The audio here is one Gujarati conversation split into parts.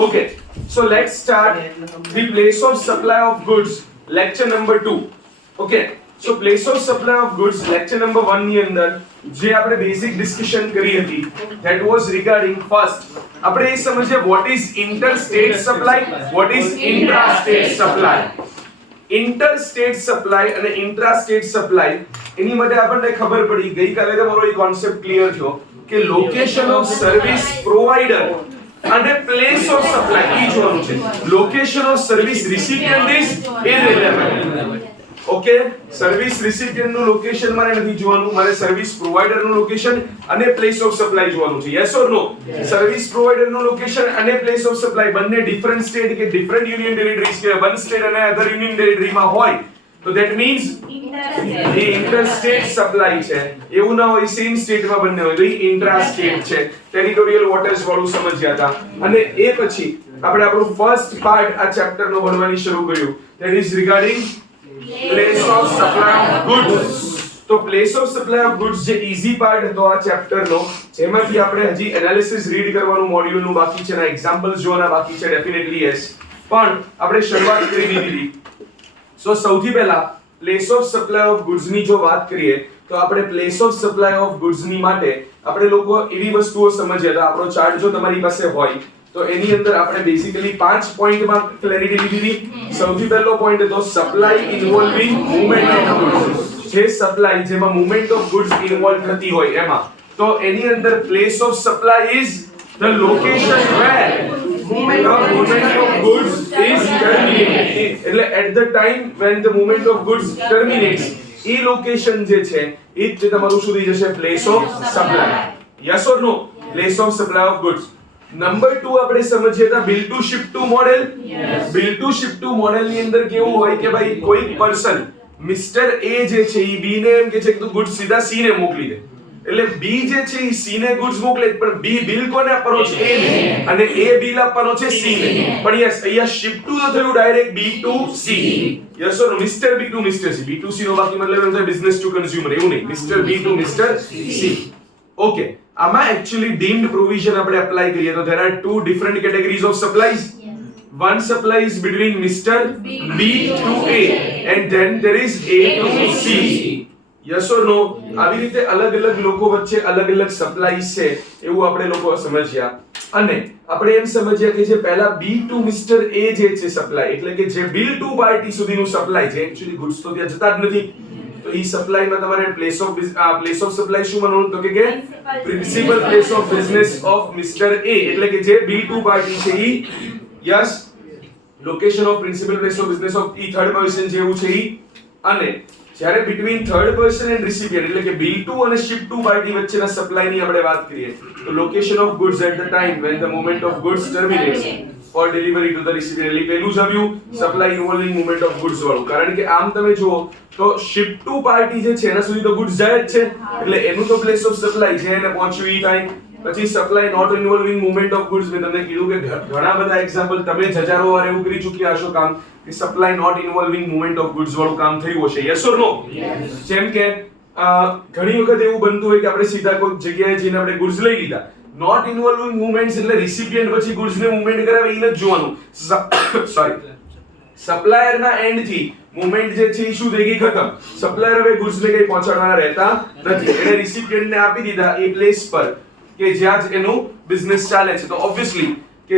Okay, so let's start the place of supply of goods, lecture number 2. Okay, so place of supply of goods, lecture number 1 ની અંદર જે આપણે બેઝિક ડિસ્કશન કરી હતી, that was regarding first આપણે એ સમજીએ what is interstate supply, what is intrastate supply. Interstate supply અને intrastate supply એની માટે આપણને ખબર પડી, ગઈકાલે તમારો એ કોન્સેપ્ટ ક્લિયર થયો કે લોકેશન ઓફ સર્વિસ પ્રોવાઇડર અને પ્લેસ ઓફ સપ્લાય ઈ જોવાનું છે. Location of service recipient is irrelevant. Okay, service recipient નું લોકેશન મારે નથી જોવાનું, મારે સર્વિસ પ્રોવાઇડર નું લોકેશન અને પ્લેસ ઓફ સપ્લાય જોવાનું છે. Yes or no? Service provider નું લોકેશન અને પ્લેસ ઓફ સપ્લાય બંને ડિફરન્ટ સ્ટેટ કે ડિફરન્ટ યુનિયન ટેરિટરીઝ કે વન સ્ટેટ અને અધર યુનિયન ટેરિટરીમાં હોય તો that means A interstate supply છે. એવું ના હોય સેમ સ્ટેટમાં બંને હોય તો એ ઇન્ટ્રાસ્ટેટ છે. ટેરિટોરિયલ વોટર્સ વાળું સમજ્યા હતા. અને એ પછી આપણે આપણું ફર્સ્ટ પાર્ટ આ ચેપ્ટર નો ભણવાની શરૂ કર્યું, that is regarding place of supply of goods. તો place of supply of goods જે ઈઝી પાર્ટ હતો આ ચેપ્ટર નો, જેમાંથી આપણે હજી એનાલિસિસ રીડ કરવાનું મોડ્યુલ નું બાકી છે અને એક્ઝામ્પલ્સ જોવાના બાકી છે. ડેફિનેટલી યસ, પણ આપણે શરૂઆત કરી દીધી. સો સૌથી પહેલા place of supply of goods ની જો વાત કરીએ તો આપણે place of supply of goods ની માટે આપણે લોકો એવી વસ્તુઓ સમજ્યા હતા. આપણો ચાર્ટ જો તમારી પાસે હોય તો એની અંદર આપણે બેઝિકલી 5 પોઈન્ટમાં ક્લેરિટી લીધી હતી. સૌથી પહેલો પોઈન્ટ હતો supply involving movement of goods. જે સપ્લાય જેમાં મૂવમેન્ટ ઓફ ગુડ્સ ઇન્વોલ્વ થતી હોય એમાં, તો એની અંદર place of supply is the location where movement of goods is terminated. એટલે at the time when the movement of goods terminates, એ લોકેશન જે છે એ જ તમારું શું થઈ જશે? Place of supply. Yes or no? Place of supply of goods. Number 2 આપણે સમજીએ હતા bill to ship to model. Bill to ship to model ની અંદર કેવું હોય કે ભાઈ કોઈ પર્સન મિસ્ટર એ જે છે એ બી ને એમ કે છે કે તું ગુડ્સ સીધા સી ને મોકલી દે. એટલે બી જે છે એ સી ને ગુડ્સ મોકલે, પણ બી બિલ કોને આપવાનો છે? એ ને, અને એ બિલ આપવાનો છે સી ને. પણ યસ અહીંયા શિપ ટુ તો થયું direct B to C. Yes or mister B to mister C. B to C નો બાકી મતલબ એમ થાય બિઝનેસ ટુ કન્ઝ્યુમર, એવું નહીં, mister B to mister C. Okay, આમાં એક્ચ્યુઅલી ડીમ્ડ પ્રોવિઝન આપણે એપ્લાય કરીએ તો there are two different categories of supplies. One supply is between Mr. B to A and then there is A to C. Yes or no? આવી રીતે અલગ અલગ લોકો વચ્ચે અલગ અલગ સપ્લાઈઝ છે એવું આપણે લોકો સમજ્યા. અને આપણે એમ સમજ્યા કે જે પહેલા B ટુ મિસ્ટર A જે છે સપ્લાય, એટલે કે જે બિલ ટુ પાર્ટી સુધીનું સપ્લાય છે, એક્ચ્યુઅલી ગુડ્સ તો ત્યાં જતા જ નથી, તો ઈ સપ્લાયમાં તમારે પ્લેસ ઓફ સપ્લાય શું બનવાનું? તો કે principal place of business of mister A, એટલે કે જે બિલ ટુ પાર્ટી છે ઈ, yes, location of principal place of business of ઈ થર્ડ પર્સન જેવું છે ઈ. અને જ્યારે between third person and recipient, એટલે કે બિલ ટુ અને શિપ ટુ પાર્ટી વચ્ચેના સપ્લાય ની આપણે વાત કરીએ તો location of goods at the time when the movement of goods terminates for delivery to the recipient. એટલે પેલું જ આવ્યું supply involving movement of goods વાળું. કારણ કે આમ તમે જુઓ તો શિપ ટુ પાર્ટી જે છે એના સુધી તો ગુડ્સ જાય જ છે, એટલે એનું તો પ્લેસ ઓફ સપ્લાય છે એને પહોંચ્યું ઈ થાય. પછી supply not involving movement of goods, મેં તમને કીધું કે ઘણા બધા એક્ઝામ્પલ તમે હજારો વાર એવું કરી ચૂક્યા હશો કામ કે supply not involving movement of goods વાળું કામ થયું હશે. Yes or no? જેમ કે ઘણી વખત એવું બનતું હોય કે આપણે સીધા કોઈ જગ્યાએ જઈને આપણે ગુડ્સ લઈ લીધા. નોટ ઇન્વોલ્વિંગ મૂવમેન્ટ્સ એટલે રિસિપિયન્ટ પછી ગુડ્સ ને મૂવમેન્ટ કરાવે ઈ નથી જોવાનું. સોરી, સપ્લાયર ના એન્ડ થી મૂવમેન્ટ જે છે એ શું થઈ ગઈ? ખતમ. સપ્લાયર હવે ગુડ્સ ને કઈ પહોંચાડવાના રહેતા નથી, એને રિસિપિયન્ટ ને આપી દીધા એ પ્લેસ પર કે જ્યાં જ એનું બિઝનેસ ચાલે છે. તો ઓબ્વિયસલી કે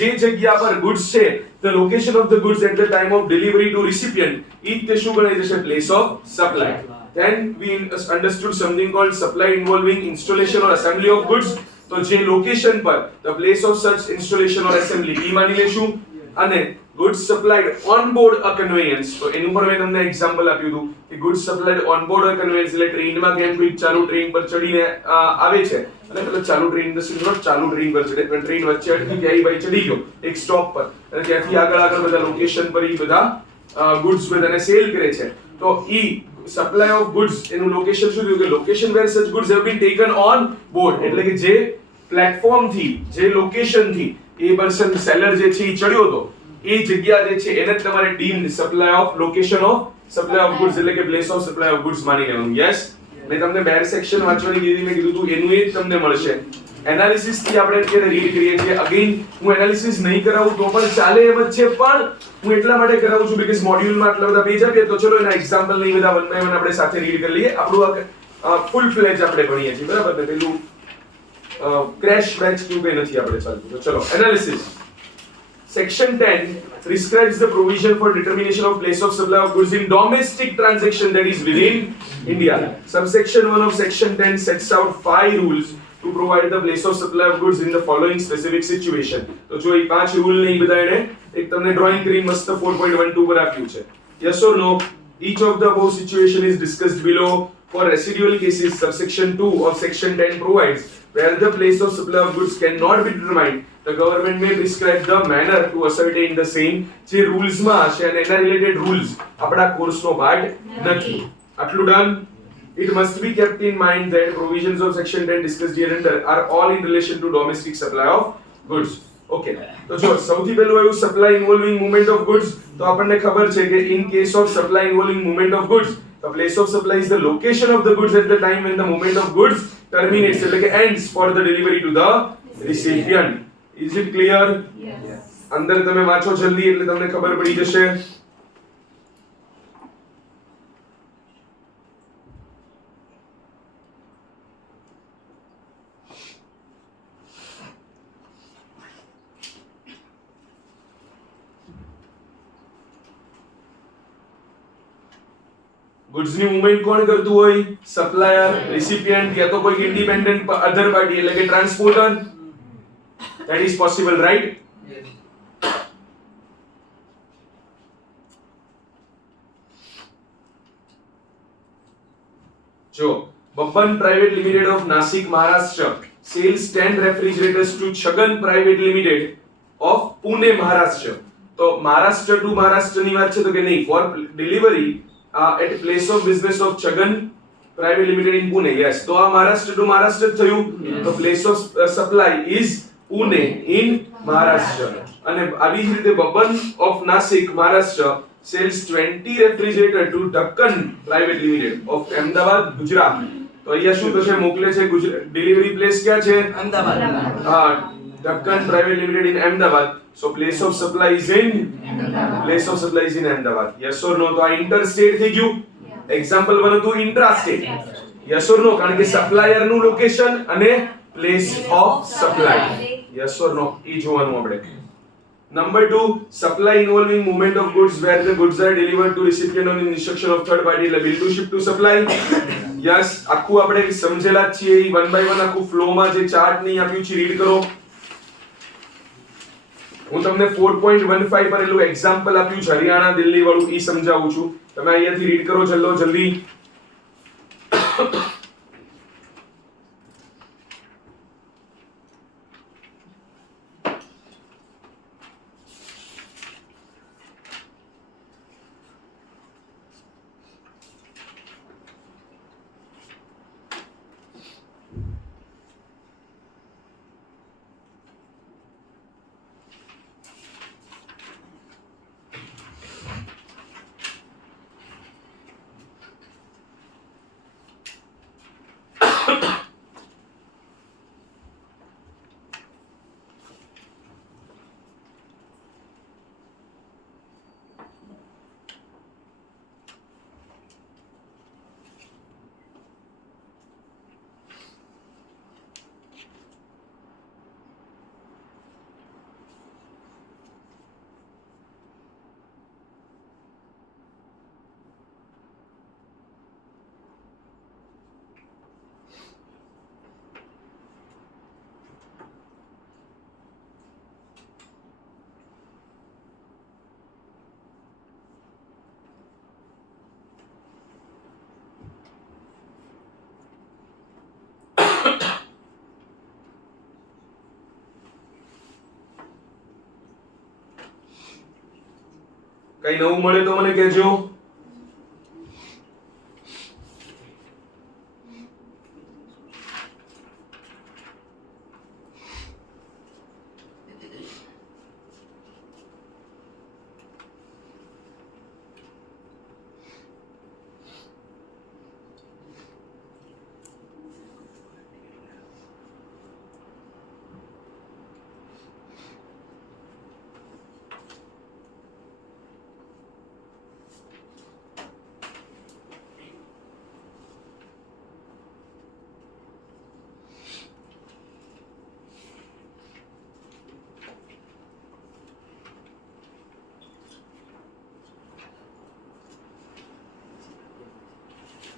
જે જગ્યા પર ગુડ્સ છે, the location of the goods at the time of delivery to recipient, ઈ તે શું ગણાય જશે? Place of supply. Then we understood something called supply involving installation or assembly of goods. તો જે લોકેશન પર the place of such installation or assembly ઈ માની લેશું. અને goods supplied on board a conveyance, તો એનું પણ મેં તમને એક્ઝામ્પલ આપ્યું હતું કે goods supplied on board a conveyance એટલે ટ્રેનમાં કેમ કોઈ ચાલુ ટ્રેન પર ચડીને આવે છે, અને પેલો ચાલુ ટ્રેન નોટ ચાલુ ટ્રેન પર ચડે પણ ટ્રેન વચ્ચે અટકી ગઈ, ભાઈ ચડી ગયો એક સ્ટોપ પર, અને ત્યાંથી આગળ બધા લોકેશન પર ઈ બધા ગુડ્સ બધાને સેલ કરે છે. તો ઈ સપ્લાય ઓફ ગુડ્સ એનું લોકેશન શું થયું કે location where such goods have been taken on board, એટલે કે જે પ્લેટફોર્મ થી જે લોકેશન થી એ પર્સન સેલર જે છે ઈ ચડ્યો હતો એ જગ્યા જે છે એને તમારે deemed supply of location of supply of goods એટલે કે place of supply of goods માની લેવાનું. યસ, મેં તમને બેર સેક્શન વાંચવાની કીધી, મેં કીધું હતું એનું એ જ તમને મળશે. એનાલિસિસ થી આપણે અત્યારે રીડ કરીએ છીએ. અગેન હું એનાલિસિસ નહીં કરાવું તો પણ ચાલે એમ જ છે, પણ હું એટલા માટે કરાવું છું બીકોઝ મોડ્યુલમાં આટલા બધા પેજ આપ્યા, તો ચલો એના એક્ઝામ્પલ નહીં બધા વન બાય વન આપણે સાથે રીડ કરી લઈએ. આપણું ફૂલ ફ્લેજ આપણે ભણીએ છીએ, બરાબર ને? પેલું ક્રેશ બેચ કે કંઈ નથી આપણે ચાલતું. તો ચલો analysis. Section 10 prescribes the provision for determination of place of supply of goods in domestic transaction, that is within India. Subsection 1 of Section 10 sets out 5 rules to provide the place of supply of goods in the following specific situation. તો જો એ 5 રૂલ ને એ બધા એને એક તમને ડ્રોઈંગ કરી મસ્ત 4.12 પર આપ્યું છે. Yes or no? Each of the above situation is discussed below. For residual cases, subsection 2 of Section 10 provides where the place of supply of goods cannot be determined, the government may prescribe the manner to ascertain the same. જે રૂલ્સ માં હશે અને એના રિલેટેડ રૂલ્સ આપણા કોર્સનો ભાગ નથી. આટલું done. It must be kept in mind that provisions of Section 10 discussed hereunder are all in relation to domestic supply of goods. Okay. તો જો સૌથી પહેલું આવ્યું supply involving movement of goods. તો આપણને ખબર છે કે in case of supply involving movement of goods, the place of supply is the location of the goods at the time when the movement of goods terminates, એટલે કે ends for the delivery to the recipient. Is it clear? Yes. અંદર તમે વાંચો જલ્દી એટલે તમને ખબર પડી જશે. ગુડ્સ ની મૂવમેન્ટ કોણ કરતું હોય? સપ્લાયર, રિસિપિયન્ટ યા તો કોઈ ઇન્ડિપેન્ડન્ટ અધર પાર્ટી એટલે કે transporter. That is possible, right? Yes. જો Babban private limited of Nashik Maharashtra sells 10 refrigerators to Chhagan private limited of Pune Maharashtra. તો મહારાષ્ટ્ર ટુ મહારાષ્ટ્રની વાત છે તો કે નહીં, for delivery at place of business of Chagan Private Limited in Pune. Yes, તો આ મહારાષ્ટ્ર ટુ મહારાષ્ટ્ર થયું. તો place of supply is Pune in Maharashtra. અને આવી જ રીતે Baban of Nasik Maharashtra sells 20 refrigerator to Dakkan Private Limited of Ahmedabad, Gujarat. તો અહીંયા શું થશે? મોકલે છે ડિલિવરી પ્લેસ ક્યાં છે? અમદાવાદ. હા, Dakkan Private Limited in Ahmedabad. So place of supply is in place of supply is in Ahmedabad. Yes or no? તો આ interstate થઈ ગયું. એક્ઝામ્પલ 1 હતું intrastate. Yes or no? કારણ કે સપ્લાયર નું લોકેશન અને place of supply. Yes or no? એ જોવાનું આપણે. Number 2, supply involving movement of goods where the goods are delivered to recipient on instruction of third party, એટલે bill to ship to supply. Yes, આખું આપણે સમજેલા જ છીએ. 1 by 1 આખું ફ્લો માં જે ચાર્ટ નહીં આપ્યું છે રીડ કરો. હું તમને 4.15 પર એલું એક્ઝામ્પલ આપ્યું છે હરિયાણા દિલ્હી વાળું, ઈ સમજાવું છું. તમે અહીંયાથી રીડ કરો જલ્દી. કઈ નવું મળે તો મને કહેજો.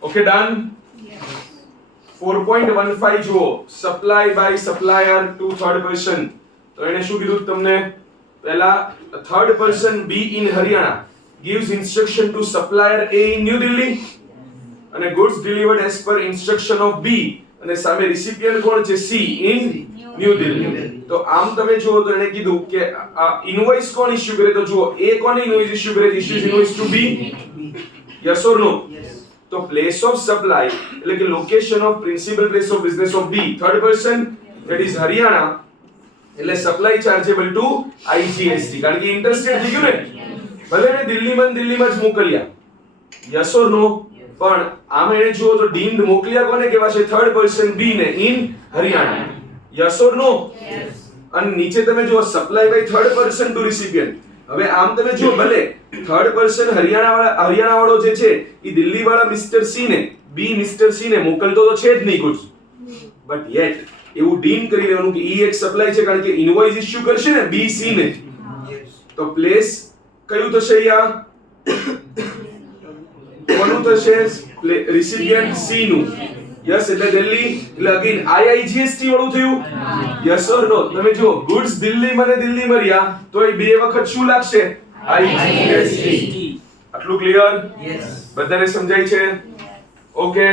Okay done. 4.15 જુઓ, supply by supplier to third person. તો એને શું કીધું તમને? પહેલા third person be in Haryana gives instruction to supplier A in New Delhi અને goods delivered as per instruction of B અને સામે recipient કોણ છે? C in New Delhi. તો આમ તમે જુઓ તો એને કીધું કે આ ઇનવોઇસ કોણ ઇશ્યુ કરે? તો જુઓ A કોણ ઇનવોઇસ ઇશ્યુ કરે? Issues invoice to B. Yes or no? તો પ્લેસ ઓફ સપ્લાય એટલે કે location of principal place of business of B third person that is Haryana એટલે સપ્લાય ચાર્જેબલ ટુ IGST કારણ કે ઇન્ટરસ્ટેટ થઈ ગયું ને. ભલે એને દિલ્હીમાં જ મોકલ્યા, યસ ઓર નો? પણ આમાં એને જુઓ તો ડીમ્ડ મોકલ્યા કોને કહેવાશે? થર્ડ પર્સન બી ને in Haryana. Yes or no? અને નીચે તમે જુઓ supply by third person to recipient. હવે આમ તમે જુઓ ભલે થર્ડ પર્સન હરિયાણા વાળો જે છે એ દિલ્હી વાળા મિસ્ટર સી ને બી મિસ્ટર સી ને મોકલતો તો છે જ નહીં ગુડ્સ, બટ યેટ એવું ડીમ કરી લેવાનું કે ઈ એક સપ્લાય છે કારણ કે ઇનવોઇસ ઇશ્યુ કરશે ને બી સી ને. તો પ્લેસ કયું થશે? અહીંયા કોનું થશે? રિસિપિયન્ટ સી નું. યસ એટલે દિલ્હી એટલે અગેન IIGST વાળું થયું. Yes or no? તમે જુઓ ગુડ્સ દિલ્હીમાં ને દિલ્હીમાં રહ્યા તો એ બે વખત શું લાગશે? IGST. આટલું ક્લિયર? બધાને સમજાય છે? Okay.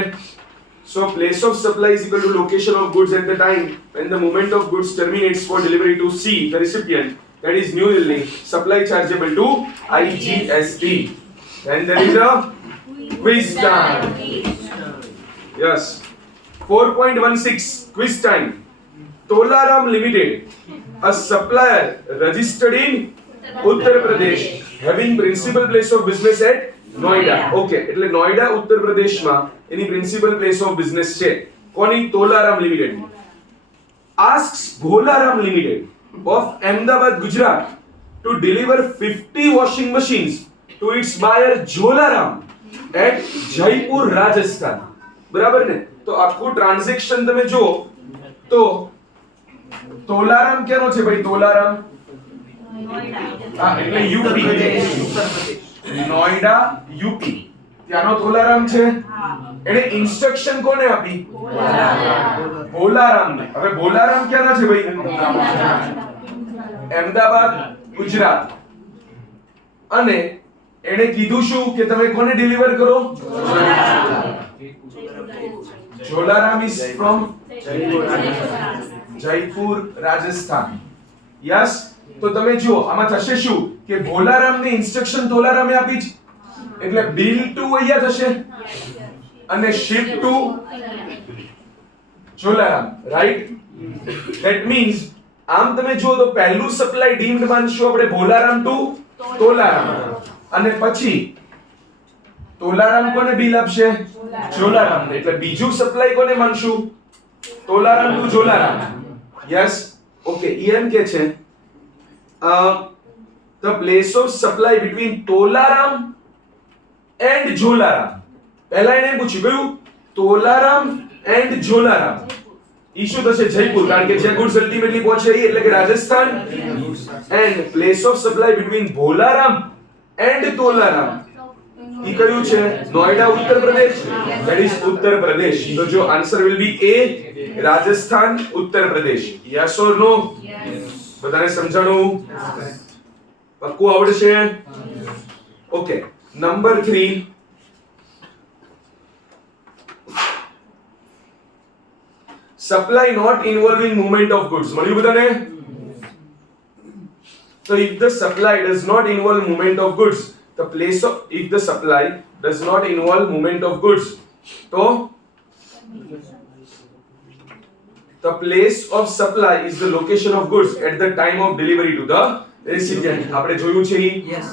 So place of supply is equal to location of goods at the time when the movement of goods terminates for delivery to C, the recipient, that is New Delhi, supply chargeable to IGST. Then there is a quiz time. Yes. 4.16 quiz time. Tolaram Limited, a supplier registered in Uttar Pradesh, having principal place of business at Noida. Okay એટલે નોઈડા ઉત્તર પ્રદેશમાં એની પ્રિન્સિપલ પ્લેસ ઓફ બિઝનેસ છે. કોની? Tolaram limited. Asks Bholaram limited of Ahmedabad Gujarat to deliver 50 washing machines to its buyer Jolaram at Jaipur Rajasthan. બરાબર ને? તો આખું ટ્રાન્ઝેક્શન તમે જો તો તોલારામ ક્યાંનો છે ભાઈ? તોલારામ હા એટલે યુપી નોઈડા યુપી ત્યાંનો તોલારામ છે. એને ઇન્સ્ટ્રક્શન કોને આપી? ભોલારામ ને. હવે ભોલારામ ક્યાંના છે ભાઈ? અહેમદાબાદ ગુજરાત. અને એને કીધું શું કે તમે કોને ડિલિવર કરો? Jolaram is from Jaipur Rajasthan. Yes. તો તમે જુઓ આમાં થશે શું કે ભોલારામને ઇન્સ્ટ્રક્શન તોલારામે આપી છે એટલે બિલ ટુ અહીંયા થશે અને ship to Jolaram. Right? That means આમ તમે જુઓ તો પહેલું સપ્લાય ડીમ્ડ માનશું આપણે ભોલારામ ટુ તોલારામ અને પછી તોલારામ કોને બિલ આપશે? જોલારામને. એટલે બીજું સપ્લાય કોને માનશું? તોલારામ ટુ જોલારામ. યસ. ઓકે. એમ કે છે the place of supply between Tolaram and Jolaram. પહેલા એને પૂછ્યું કયું? તોલારામ and Jolaram. ઈશ્યુ થશે જયપુર કારણ કે જે ગુડ્સ અલ્ટિમેટલી પહોંચે એટલે કે Rajasthan. and place of supply between ભોલારામ and તોલારામ ઈ કયું છે? નોઈડા ઉત્તર પ્રદેશ. that is ઉત્તર પ્રદેશ. તો જો answer will be A, Rajasthan Uttar Pradesh. yes or no? બધાને સમજાણું? પક્કું આવડશે? Okay. Number 3 supply not involving movement of goods. મળ્યું બધાને? So if the supply does not involve movement of goods, if the supply does not involve movement of goods, so the place of supply is the location of goods at the time of delivery to the recipient. આપણે જોયું છે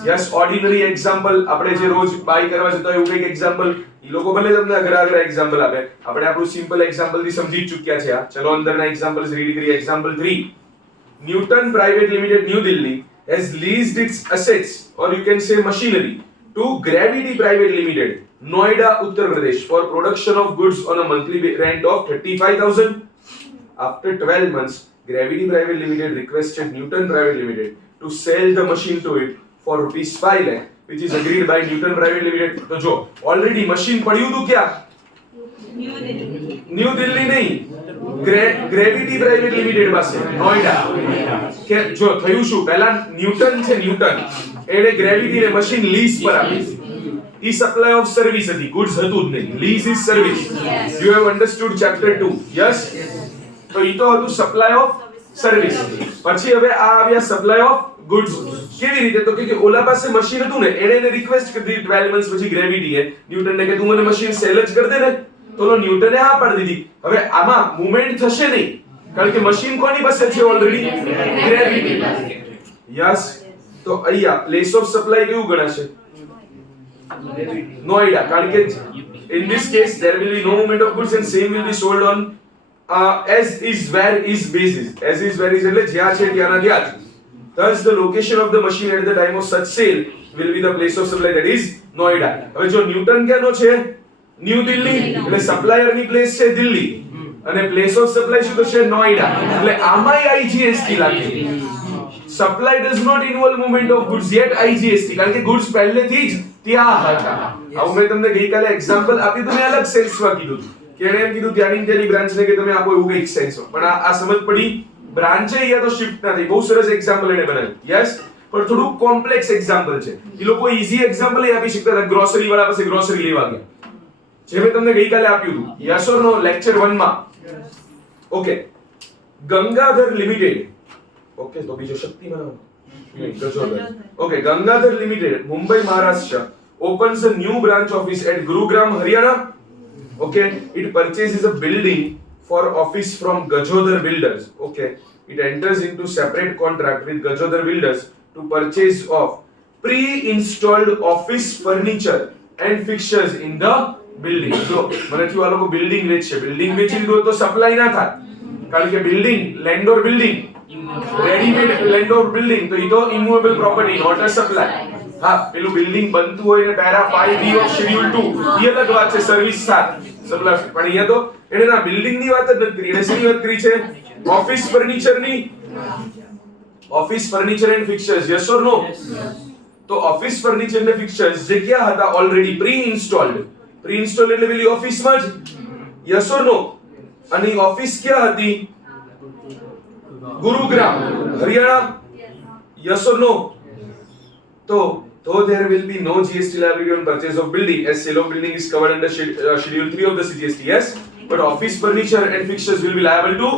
યસ. ઓર્ડિનરી એક્ઝામ્પલ આપણે જે રોજ બાય કરવા જતા એવું કંઈક એક્ઝામ્પલ ઈ લોકો ભલે તમને અઘરા એક્ઝામ્પલ આપે, આપણે આપણું સિમ્પલ એક્ઝામ્પલ થી સમજી જ ચૂક્યા છે. ચલો અંદરના એક્ઝામ્પલ્સ રીડ કરીએ. Example 3. Newton Private Limited, New Delhi has leased its assets or you can say machinery to Gravity Private Limited, Noida, Uttar Pradesh for production of goods on a monthly rent of 35,000. After 12 months, Gravity Private Limited requested Newton Private Limited to sell the machine to it for rupees 5 lakh, which is agreed by Newton Private Limited. તો જો ઓલરેડી મશીન પડ્યું હતું ક્યાં? ન્યૂ દિલ્હી નહીં, ગ્રેવિટી પ્રાઇવેટ લિમિટેડ પાસે નોઈડા. કે જો થયું શું, પહેલા ન્યૂટન છે, ન્યૂટન એને ગ્રેવિટી ને મશીન લીઝ પર આપી. ઈ સપ્લાય ઓફ સર્વિસ હતી, ગુડ્સ હતું જ નહીં. Lease is service. You have understood chapter 2. Yes. તો ઈ તો હતું સપ્લાય ઓફ સર્વિસ. પછી હવે આ આવ્યા સપ્લાય ઓફ ગુડ્સ. કેવી રીતે? તો કે ઓલા પાસે મશીન હતું ને, એને રિક્વેસ્ટ કરી 12 મંથ્સ પછી ગ્રેવિટી એ ન્યૂટન ને કે તું મને મશીન સેલ જ કરી દે ને. તો ન્યૂટને હા પાડી દીધી. હવે આમાં મૂવમેન્ટ થશે નહીં, કારણ કે મશીન કોની પાસે છે ઓલરેડી? ગ્રેવિટી પાસે. યસ. તો અહીંયા પ્લેસ ઓફ સપ્લાય કેવું ગણાશે? નોઈડા. કારણ કે in this case there will be no movement of goods and same will be sold on as is where is basis. As is where is એટલે જ્યાં છે ત્યાંના ત્યાં જ. Thus the location of the machine at the time of such sale will be the place of supply, that is Noida. હવે જો ન્યૂટન ક્યાંનો છે? ન્યૂ દિલ્હી. એટલે સપ્લાયર ની પ્લેસ છે દિલ્હી અને પ્લેસ ઓફ સપ્લાય શું તો છે નોઈડા. એટલે આમાંય આઈજીએસટી લાગે. Supply does not involve movement of goods yet IGST, કારણ કે ગુડ્સ પહેલેથી જ ત્યાં હતા. આવું મેં તમને ગઈકાલે એક્ઝામ્પલ આપ્યું હતું ને, અલગ સેન્સમાં કીધું કે એણે એમ કીધું ત્યાંની ત્યાંની બ્રાન્ચ ને કે તમે આપો એવું કંઈક સેન્સમાં. પણ આ સમજ પડી, બ્રાન્ચ છે યા તો શિફ્ટ ના થઈ. બહુ સરસ એક્ઝામ્પલ એને બનાવ્યું. યસ. પણ થોડું કોમ્પ્લેક્સ એક્ઝામ્પલ છે. એ લોકો ઈઝી એક્ઝામ્પલ આપી શકતા હતા. ગ્રોસરી વાળા પાસે ગ્રોસરી લેવા ગયા, જે મેં તમને ગઈકાલે આપ્યું હતું. Yes or no? લેક્ચર 1 માં. ઓકે. ગંગાધર લિમિટેડ. ઓકે, તો બીજો શક્તિ બનાવો. Okay, Gangadhar Limited, Mumbai, Maharashtra, opens a new branch office at Gurugram, Haryana. Okay, it purchases a building for office from Gajodhar Builders. Okay, it enters into separate contract with Gajodhar Builders to purchase of pre-installed office furniture and fixtures in the building. So, મને થયું આ લોકો બિલ્ડિંગ વેચશે. બિલ્ડિંગ વેચી દીધું તો સપ્લાય ના થાય, કારણ કે બિલ્ડિંગ, લેન્ડ ઓર બિલ્ડિંગ, રેડીમેડ લેન્ડ ઓર બિલ્ડિંગ, તો ઈ તો immovable property, not a supply. હા, પેલું બિલ્ડિંગ બનતું હોય ને પેરા 5B ઓફ શેડ્યુલ 2 ઈ અલગ વાત છે, સર્વિસ સાથ સપ્લાય. પણ અહીંયા તો એને ના બિલ્ડિંગ ની વાત જ નથી કરી, એને શેની વાત કરી છે? ઓફિસ ફર્નિચર ની. Office furniture and fixtures. Yes or no? તો ઓફિસ ફર્નિચર ને ફિક્ચર્સ જે ક્યાં હતા? Already pre installed. Pre installed એટલે પેલી ઓફિસમાં જ. Yes or no? અને ઓફિસ ક્યાં હતી? Gurugram, Haryana. Yes or no? Though there will be no GST liability on purchase of building, as sale of building is covered under schedule 3 of the GST. Yes, but office furniture and fixtures will be liable to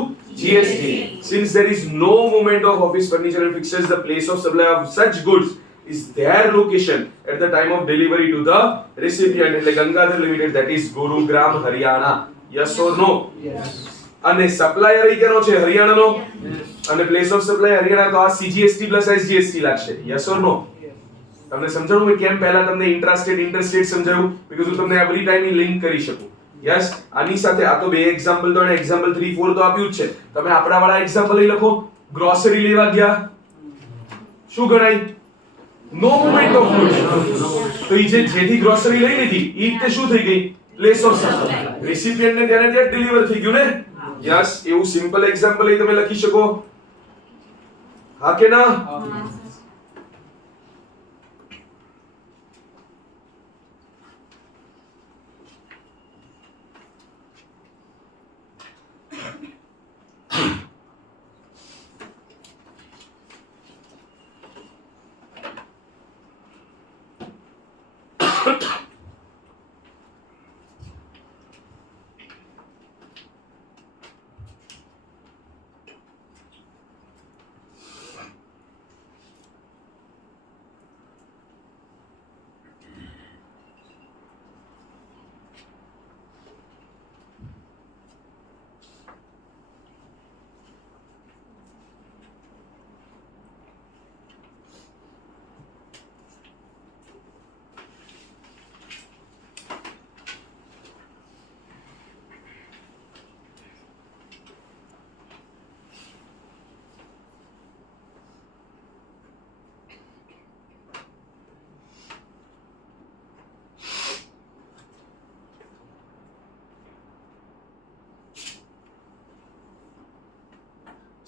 GST. Since there is no movement of office furniture and fixtures, the place of supply of such goods is their location at the time of delivery to the recipient. એટલે Gangadhar Limited, that is Gurugram, Haryana. Yes or no? Yes. અને સપ્લાયર ઈ કેનો છે? હરિયાણાનો. અને પ્લેસ ઓફ સપ્લાય હરિયાણા, તો આ CGST પ્લસ SGST લાગશે. યસ ઓર નો? તમને સમજાણું મેં કેમ પહેલા તમને ઇન્ટ્રાસ્ટેટ ઇન્ટરસ્ટેટ સમજાવ્યું? બીકોઝ હું તમને એવરી ટાઈમ ઈ લિંક કરી શકું. યસ. આની સાથે આ તો બે એક્ઝામ્પલ તો અને એક્ઝામ્પલ 3 4 તો આપ્યું જ છે. તમે આપડા વાળા એક્ઝામ્પલ લઈ લખો. ગ્રોસરી લેવા ગયા, શું ગણાય? નો મૂવમેન્ટ ઓફ ગુડ્સ. તો ઈ જેથી ગ્રોસરી લઈ લીધી ઈ તે શું થઈ ગઈ? Place of supply. રેસિપિયન્ટ ને ત્યારે ત્યાં ડિલિવર થઈ ગયું ને. યસ. એવું સિમ્પલ એક્ઝામ્પલ લઈ તમે લખી શકો. હા કે ના?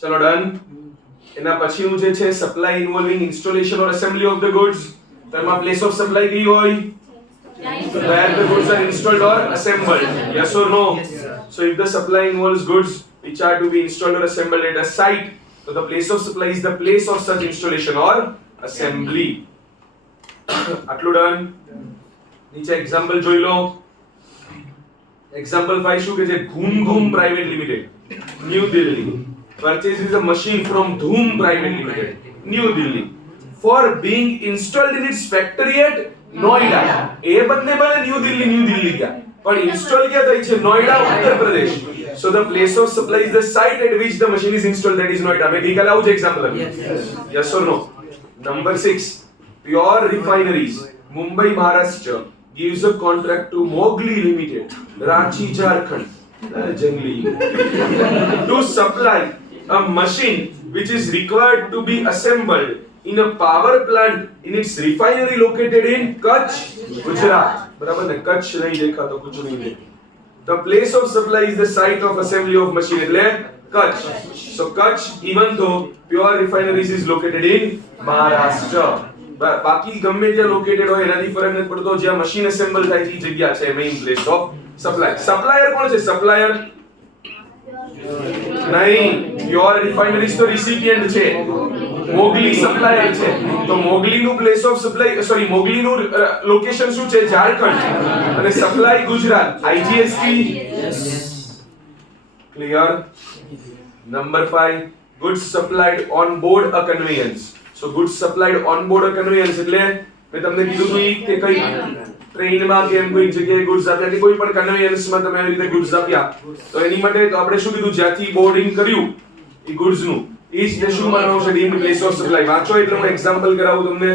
ચલો ડન. એના પછીનું જે છે supply ઇન્વોલ્વિંગ installation or assembly of the goods. તો એમાં પ્લેસ ઓફ સપ્લાય કઈ હોય? where the goods are installed or assembled. Yes or no? So if the supply involves goods which are to be installed or assembled at a site, so the place of supply is the place of such installation or assembly. આટલું ડન. નીચે એક્ઝામ્પલ જોઈ લો. એક્ઝામ્પલ 5 શું કે છે? ધૂમ ધૂમ private limited, new Delhi, purchases a machine from Dhoom Private Limited, New Delhi, for being installed in its factory at Noida. એ બંને બને ન્યૂ દિલ્હી ગયા, પણ ઇન્સ્ટોલ ક્યાં થઈ છે? Noida, Uttar Pradesh. So the place of supply is the site at which the machine is installed, that is Noida. મેં ગઈકાલે આવું જ એક્ઝામ્પલ આપ્યું. Yes or no? Number 6, Pure Refineries, Mumbai, Maharashtra, gives a contract to Mowgli Limited, Ranchi, Jharkhand, Jangli, to supply a machine which is required to be assembled in a power plant in its refinery located in Kutch, Gujarat. बराबर ने? कच्छ नहीं देखा तो कुछ नहीं देखा. The place of supply is the site of assembly of machine, એટલે Kutch. So Kutch, even though Pure Refineries is located in Maharashtra, બાકી ગમે ત્યાં લોકેટેડ હોય એનાથી ફરક નથી પડતો. જ્યાં મશીન એસેમ્બલ થાય છે એ જગ્યા છે main place of supply. Supplier કોણ છે? સપ્લાયર નહીં, પ્યોર રિફાઇનરીઝ તો રિસિપિયન્ટ છે, મોગલી સપ્લાયર છે. તો મોગલીનું પ્લેસ ઓફ સપ્લાય, સોરી, મોગલીનું લોકેશન શું છે? ઝારખંડ, અને supply Gujarat. IGST clear? Number 5, goods supplied on board a conveyance. So goods supplied on board a conveyance એટલે મેં તમને કીધું હતું કે કઈ ટ્રેનમાં કે એમ કોઈ જગ્યાએ goods આપ્યા કે કોઈ પણ કન્વેયન્સમાં તમે આવી રીતે goods આપ્યા, તો એની માટે તો આપણે શું કીધું? જ્યાંથી બોર્ડિંગ કર્યું એ goods નું એ જ શું માનવાનું છે? in place of supply. વાંચો એટલે હું એક્ઝામ્પલ કરાવું તમને.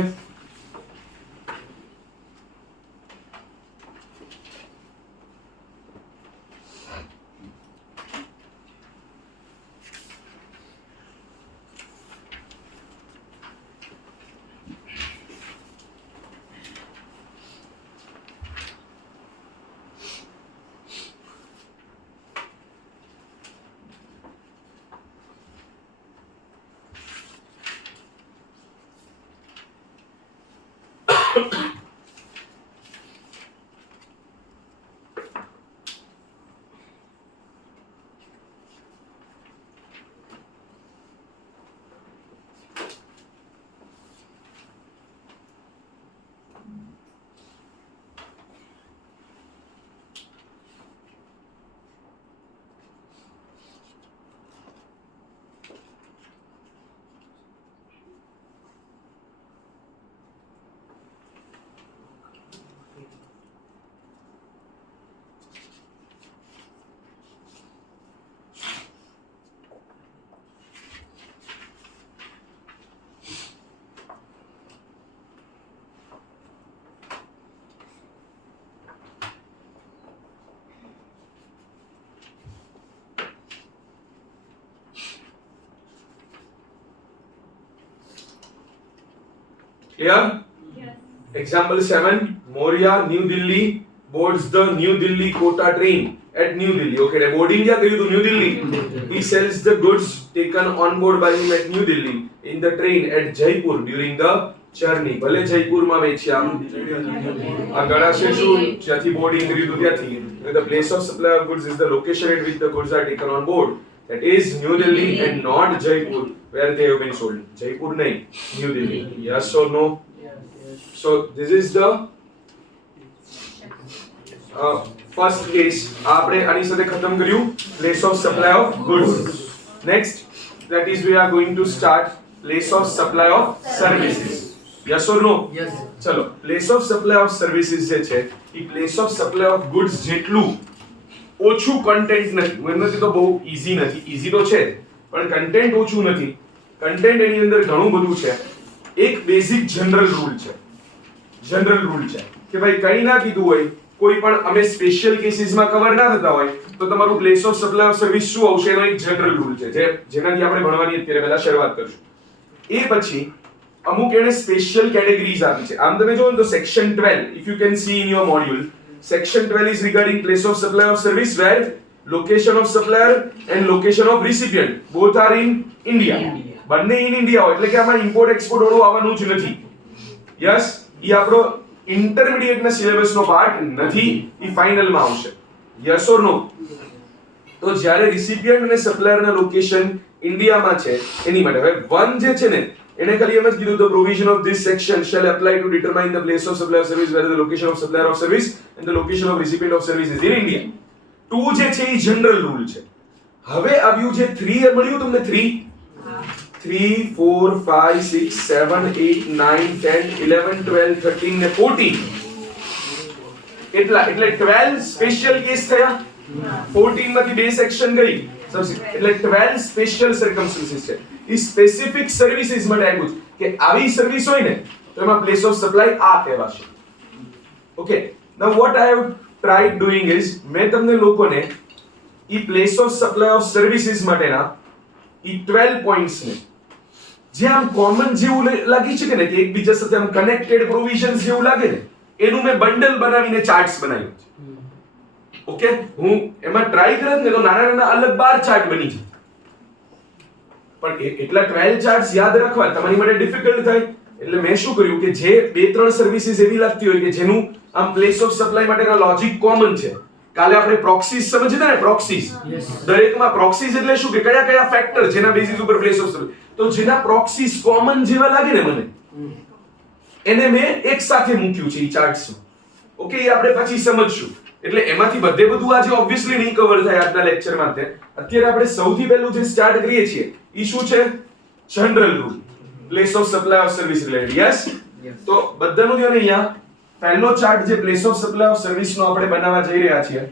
Clear? Yes. Example 7, Moria, New Delhi, boards the New Delhi Kota train at New Delhi. Okay, boarding क्या करी तो New Delhi. He sells the goods taken on board by him at New Delhi in the train at Jaipur during the journey. ભલે જયપુરમાં વેચ્યા. આ ગણા છે શું? જ્યાંથી બોર્ડિંગ કર્યું હતું ત્યાંથી. The place of supply of goods is the location at which the goods are taken on board. That is New Delhi and not Jaipur where they have been sold. Jaipur nahi, New Delhi. Yes or no? Yes. So this is the first case. આપણે આની સાથે ખતમ કર્યું place of supply of goods. Next, that is we are going to start place of supply of services. Yes or no? Yes. ચલો, place of supply of services જે છે એ place of supply of goods જેટલું ઓછું કન્ટેન્ટ નથી. હું એમ નથી તો બહુ ઈઝી નથી, ઈઝી તો છે પણ કન્ટેન્ટ ઓછું નથી. કન્ટેન્ટ એની અંદર ઘણું બધું છે. એક બેઝિક જનરલ રૂલ છે કે ભાઈ કંઈ ના કીધું હોય, કોઈ પણ અમે સ્પેશિયલ કેસીસમાં કવર ના થતા હોય તો તમારું place of supply of service શું આવશે એનો એક જનરલ રૂલ છે જેનાથી આપણે ભણવાની અત્યારે પહેલા શરૂઆત કરશું. એ પછી અમુક એને સ્પેશિયલ કેટેગરીઝ આપી છે. આમ તમે જોવો ને તો section 12, if you can see in your module, section 12 is regarding place of supply of service where location of supplier and location of recipient both are in India. બંને in India હોય એટલે કે આમાં ઇમ્પોર્ટ એક્સપોર્ટ વાળું આવવાનું જ નથી. યસ, ઈ આપણો ઇન્ટરમીડિયેટ ના સિલેબસ નો પાર્ટ નથી, ઈ ફાઇનલ માં આવશે. Yes or no? તો જ્યારે રિસિપિયન્ટ અને સપ્લાયર ના લોકેશન ઇન્ડિયામાં છે એની માટે હવે 1 જે છે ને એને ખાલી એમ જ કીધું the provision of this section shall apply to determine the place of supply of service whether the location of supplier of service and the location of recipient of service is in India. 2 જે છે એ જનરલ રૂલ છે. હવે આવ્યું જે 3 મળ્યું તમને 3 3 4 5 6 7 8 9 10 11 12 13 ને 14 એટલા એટલે 12 સ્પેશિયલ કેસ થયા. 14 માંથી 2 સેક્શન ગઈ એટલે 12 સ્પેશિયલ સર્કમસ્ટન્સીસ છે. ઈ સ્પેસિફિક સર્વિસીસ માટે આવ્યું છે કે આવી સર્વિસ હોય ને તો એમાં પ્લેસ ઓફ સપ્લાય આ કહેવાશે. Okay, now what I have tried doing is મેં તમને લોકોને ઈ place of supply of services માટેના ઈ 12 પોઈન્ટ્સ ને જે આમ કોમન જેવું લાગી છે કે ને કે એકબીજા સાથે આમ કનેક્ટેડ પ્રોવિઝન્સ જેવું લાગે ને એનું મેં બંડલ બનાવીને ચાર્ટ્સ બનાવ્યું છે. ઓકે, હું એમાં ટ્રાય કરત ને તો નાના નાના અલગ 12 ચાર્ટ બની જાય, પણ એટલા 12 ચાર્ટ્સ યાદ રાખવા તમારી માટે ડિફિકલ્ટ થાય. એટલે મેં શું કર્યું કે જે 2-3 સર્વિસીસ એવી લાગતી હોય કે જેનું આમ પ્લેસ ઓફ સપ્લાય માટેના લોજિક કોમન છે. કાલે આપણે પ્રોક્સીસ સમજ્યા ને, પ્રોક્સીસ દરેકમાં પ્રોક્સીસ એટલે શું કે કયા કયા ફેક્ટર જેના બેસિસ ઉપર પ્લેસ ઓફ સપ્લાય, તો જેના પ્રોક્સીસ કોમન જેવા લાગે ને મને એને મેં એક સાથે મૂક્યું છે ઈ ચાર્ટ્સમાં. ઓકે, એ આપણે પછી સમજશું. એટલે એમાંથી બધું આજે ઓબ્વિયસલી નહીં કવર થાય આજના લેક્ચરમાં. અત્યારે આપણે સૌથી પહેલું જે સ્ટાર્ટ કરીએ છીએ ઈ શું છે? General rule place of supply of service related. Yes, તો બધાનું ધ્યાન અહીંયા પહેલો ચાર્ટ જે place of supply of service નો આપણે બનાવવા જઈ રહ્યા છીએ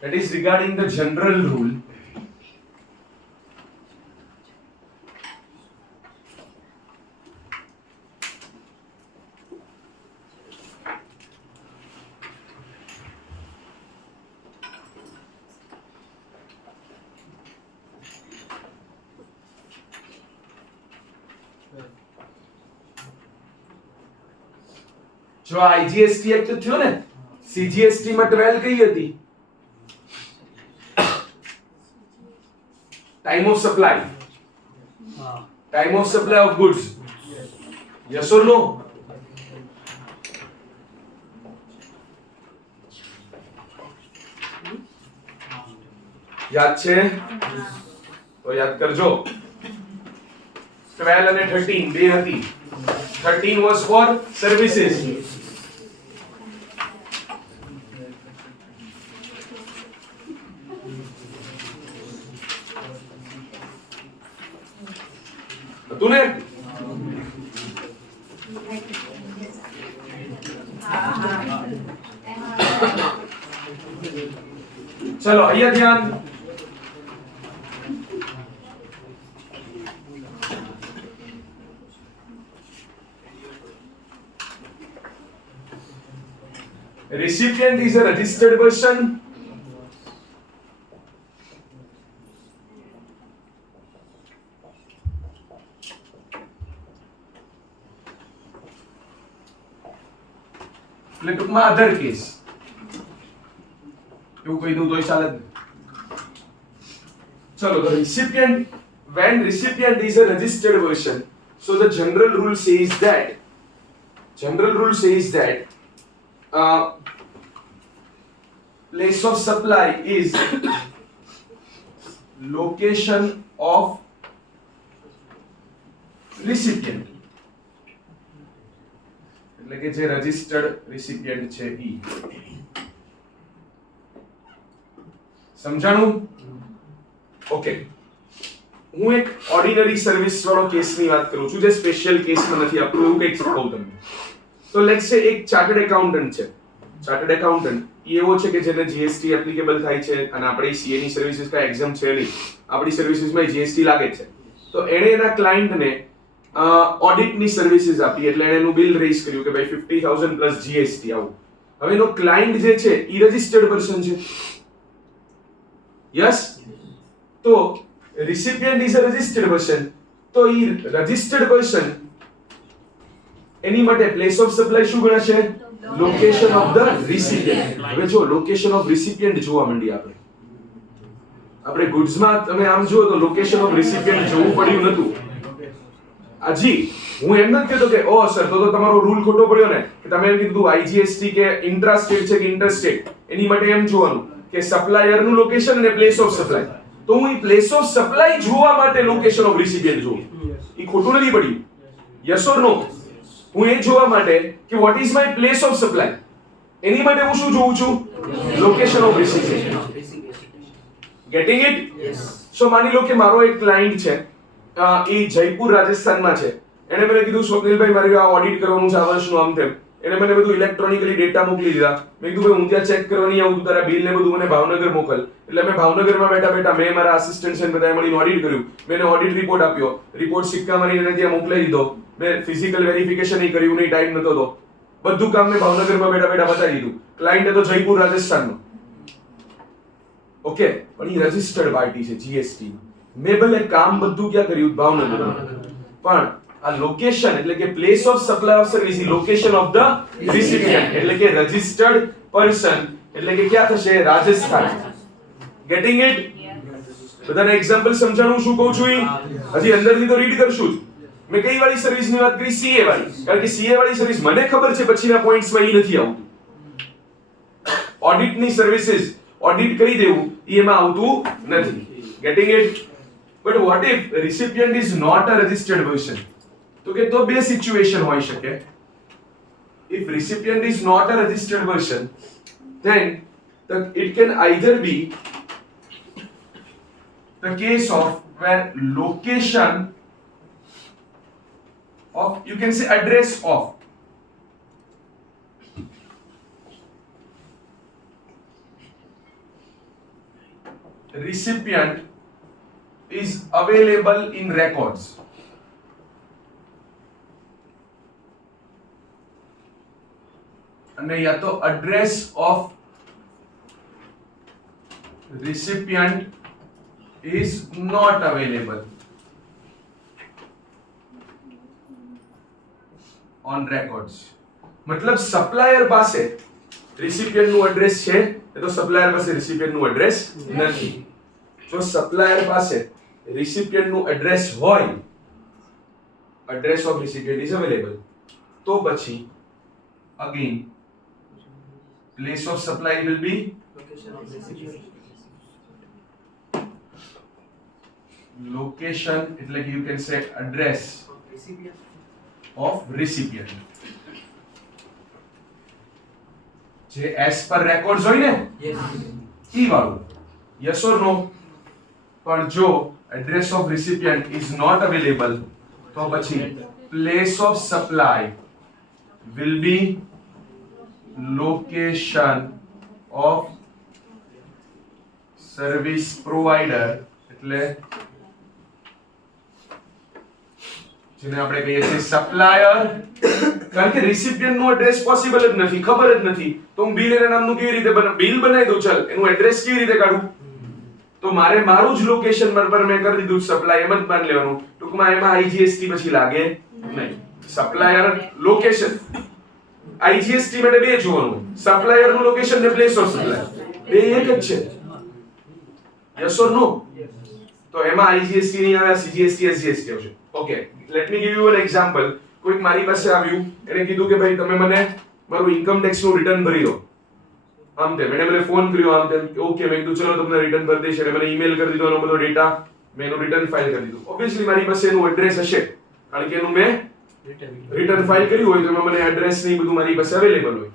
that is regarding the general rule જો આઈજીએસટી એક્ટ થયો ને, સીજીએસટી માં 12 કઈ હતી? Time of supply, time of supply of goods. Yes or no? યાદ છે? તો યાદ કરજો. 12 અને 13 બે હતી. 13 was for services. હતું ને? ચલો અહીંયા ધ્યાન. Recipient is a registered person. એટલે ટૂંકમાં અધર કેસ એવું કહી દઉં તોય ચાલે. ચલો, the recipient, when recipient is a registered person, so the general rule says that place of supply is location of recipient. એટલે કે જે રજિસ્ટર્ડ રેસિપિયન્ટ છે ઈ. સમજાણું? ઓકે, હું એક ઓર્ડિનરી સર્વિસ વાળો કેસની વાત કરું છું જે સ્પેશિયલ કેસમાં નથી આપતું, એવું કંઈક કહું તમને. તો લેટ્સ સે એક ચાર્ટર્ડ એકાઉન્ટન્ટ છે. ચાર્ટર્ડ એકાઉન્ટન્ટ એવો છે કે જેને જીએસટી એપ્લિકેબલ થાય છે અને આપણી સીએ ની સર્વિસીસ કા એક્ઝામ છે નહીં, આપણી સર્વિસીસમાં જીએસટી લાગે છે. તો એણે એના ક્લાયન્ટને ઓડિટ ની સર્વિસીસ આપી એટલે એણે એનું બિલ રેઝ કર્યું કે ભાઈ 50,000 પ્લસ જીએસટી આવું. હવે એનો ક્લાયન્ટ જે છે ઈ રજિસ્ટર્ડ પર્સન છે. યસ, તો recipient is a registered person. તો ઈ રજિસ્ટર્ડ પર્સન એની માટે પ્લેસ ઓફ સપ્લાય શું ગણાશે? Location of the recipient. હવે જો લોકેશન ઓફ રિસિપિયન્ટ જોવા માંડી આપણે ગુડ્સ માં તમે આમ જુઓ તો લોકેશન ઓફ રિસિપિયન્ટ જોવું પડ્યું નતું. હજી હું એમ નથી કહેતો કે ઓ સર તો તમારો રૂલ ખોટો પડ્યો ને કે તમે એમ કીધું આઈજીએસટી કે ઇન્ટ્રા સ્ટેટ છે કે ઇન્ટર સ્ટેટ, એની માટે એમ જોવાનું કે સપ્લાયર નું લોકેશન અને પ્લેસ ઓફ સપ્લાય. તો હું એ પ્લેસ ઓફ સપ્લાય જોવા માટે લોકેશન ઓફ રિસિપિયન્ટ જોઉં. એ ખોટું નથી પડ્યું. Yes or no? હું એ જોવા માટે કે what is my place of supply, એની માટે હું શું જોઉં છું? Location of recipient. Getting it? So માની લો કે મારો એક ક્લાયન્ટ છે, એ જયપુર રાજસ્થાનમાં છે. એને મને કીધું સ્વપ્નિલભાઈ મારે આ ઓડિટ કરવાનું છે આ વર્ષનું આમ તેમ. એને મને બધું ઇલેક્ટ્રોનિકલી ડેટા મોકલી દીધા. મેં કીધું ભાઈ હું ત્યાં ચેક કરવાની આવું તારા બિલ ને બધું મને ભાવનગર મોકલ. એટલે મેં ભાવનગરમાં બેઠા મેં મારા આસિસ્ટન્ટ છે બધાએ મળીને ઓડિટ કર્યું. મેં એને ઓડિટ રિપોર્ટ આપ્યો. રિપોર્ટ સિક્કા મારીને એને ત્યાં મોકલાઈ દીધો. મેં ફિઝિકલ વેરિફિકેશન નહીં કર્યું, નહીં ટાઈમ નતો તો. બધું કામ મેં ભાવનગરમાં બેઠા બતાવી દીધું. ક્લાયન્ટ હતો જયપુર રાજસ્થાનનો. ઓકે, પણ એ રજિસ્ટર્ડ પાર્ટી છે જીએસટી. મેં ભલે કામ બધું ક્યાં કર્યું? ભાવનગરમાં. પણ આ લોકેશન એટલે કે place of supply of service, location of the recipient એટલે કે રજિસ્ટર્ડ પર્સન એટલે કે ક્યાં થશે? રાજસ્થાન. Getting it? બધાને એક્ઝામ્પલ સમજાણું શું કહું છું? હજી અંદરથી તો રીડ કરશું જ. મેં કઈ વાળી સર્વિસ ની વાત કરી? સીએ વાળી. કારણ કે સીએ વાળી સર્વિસ મને ખબર છે પછીના પોઈન્ટ્સ માં ઈ નથી આવતું. ઓડિટ ની સર્વિસીસ ઓડિટ કરી દેવું ઈ એમાં આવતું નથી. Getting it? But what if recipient is not a registered person? તો કે તો બે સિચ્યુએશન હોઈ શકે. If recipient is not a registered person, then it can either be the case of where location of, you can say address of, recipient is available in records. અને યા તો address of recipient is not available on records. મતલબ સપ્લાયર પાસે recipient નું એડ્રેસ છે, એ તો સપ્લાયર પાસે recipient નું એડ્રેસ નથી. જો સપ્લાયર પાસે recipient નું એડ્રેસ હોય, address of recipient is available, તો પછી again place of supply will be location એટલે કે you can say address of recipient. જે as per records હોય ને ઈ વાળું. yes or no? પણ જો address of recipient is not available તો પછી place of supply will be location of service provider એટલે જેને આપણે કહીએ છીએ સપ્લાયર. કારણ કે રેસિપિયન્ટ નું એડ્રેસ પોસિબલ જ નથી, ખબર જ નથી, તો હું બિલ એના નામનું કેવી રીતે બિલ બનાવી દઉં? ચાલ એનું એડ્રેસ કેવી રીતે કાઢું? તો મારે મારું જ લોકેશન પર મેં કરી દીધું સપ્લાય, એમ જ માન લેવાનું. ટૂંકમાં એમાં આઈજીએસટી પછી લાગે નહીં. સપ્લાયર લોકેશન, આઈજીએસટી માટે બે જોવાનું, સપ્લાયર નું લોકેશન ને પ્લેસ ઓફ સપ્લાય, બે એક જ છે. Yes or no? તો એમાં આઈજીએસટી નહીં આવે, સીજીએસટી એસજીએસટી આવશે. Okay, let me give U an example. કોઈક મારી પાસે આવ્યું, એને કીધું કે ભાઈ તમે મને મારું ઇન્કમ ટેક્સ નું રિટર્ન ભરી દો. આમ તેમ એને મને ફોન કર્યો, આમ તેમ ઓકે, મેં કીધું ચલો તમને રિટર્ન ભરી દઈશ. એને મને ઈમેલ કરી દીધો, એનો બધો ડેટા, મેં એનું રિટર્ન ફાઇલ કરી દીધું. ઓબ્વિયસલી મારી પાસે એનું એડ્રેસ હશે, કારણ કે એનું મેં રિટર્ન ફાઇલ કર્યું હોય તો એમાં મને એડ્રેસ ની બધું મારી પાસે અવેલેબલ હોય.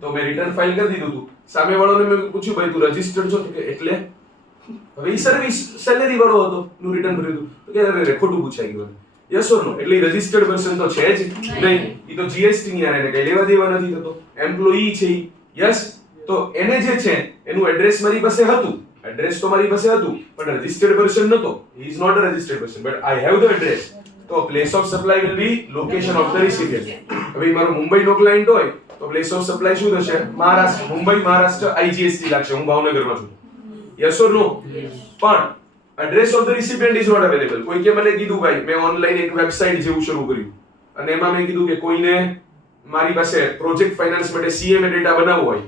તો મેં રિટર્ન ફાઇલ કરી દીધું હતું. સામે વાળાને મેં પૂછ્યું ભાઈ તું રજિસ્ટર્ડ છો? તો કે એટલે હવે ઈ સર્વિસ સેલેરી વાળો હતો, નું રિટર્ન ભર્યું હતું. તો કે અરે ખોટું પૂછાઈ ગયું. Yes or no? એટલે રજિસ્ટર્ડ પર્સન તો છે જ નહીં, ઈ તો જીએસટી ની આને કઈ લેવા દેવા નથી થતો, એમ્પ્લોયી છે ઈ. યસ, તો એને જે છે એનું એડ્રેસ મારી પાસે હતું, એડ્રેસ તો મારી પાસે હતું, પણ રજિસ્ટર્ડ પર્સન નતો. He is not a registered person, but I have the address. તો place of supply will be location of the recipient. હવે મારો મુંબઈ નો ક્લાયન્ટ હોય તો પ્લેસ ઓફ સપ્લાય શું થશે? મહારાષ્ટ્ર, મુંબઈ મહારાષ્ટ્ર આઈજીએસટી લાગશે. હું ભાવનગરમાં છું. Yes or no? પણ address of the recipient is not available. કોઈ કે મને કીધું ભાઈ મેં ઓનલાઈન એક વેબસાઈટ જેવું શરૂ કર્યું અને એમાં મેં કીધું કે કોઈને મારી પાસે પ્રોજેક્ટ ફાઇનાન્સ માટે સીએમએ ડેટા બનાવવો હોય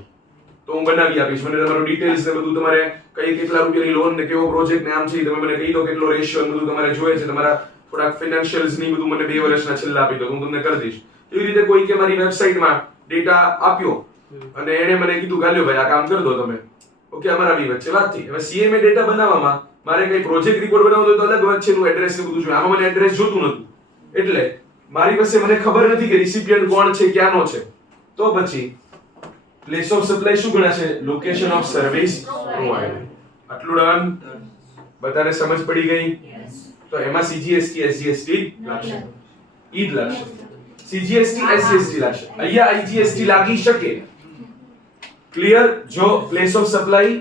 તો હું બનાવી આપીશ. મને તમારું ડિટેલ્સ ને બધું તમારે કેટલા રૂપિયાની લોન ને કેવો પ્રોજેક્ટ ને આમ છે તમે મને કહી દો, કેટલો રેશિયો ને બધું તમારે જોઈએ છે, તમારા થોડાક ફાઇનાન્શિયલ્સ ની બધું મને 2 વર્ષના છેલ્લા આપી દો, હું તમને કરી દઈશ. એવી રીતે કોઈ કે મારી વેબસાઇટમાં ડેટા આપ્યો અને એને મને કીધું ગાલ્યો ભાઈ આ કામ કરી દો તમે, ઓકે અમારા બી વચ્ચે વાત થઈ. હવે સીએમએ ડેટા બનાવવામાં મારે કઈ પ્રોજેક્ટ રિપોર્ટ બનાવવો હોય તો અલગ વાત છે, એનું એડ્રેસ ને બધું જોઈએ. આમાં મને એડ્રેસ જોતું નતું, એટલે મારી પાસે મને ખબર નથી કે રિસિપિયન્ટ કોણ છે, ક્યાંનો છે. તો પછી પ્લેસ ઓફ સપ્લાય શું ગણાશે? Location of service provider. આટલું ડન? બધાને સમજ પડી ગઈ? તો એમાં સીજીએસટી એસજીએસટી લાગશે, ઈ જ લાગશે. સીજીએસટી એસજીએસટી લાગશે. અહીંયા આઈજીએસટી લાગી શકે. ક્લિયર? જો પ્લેસ ઓફ સપ્લાય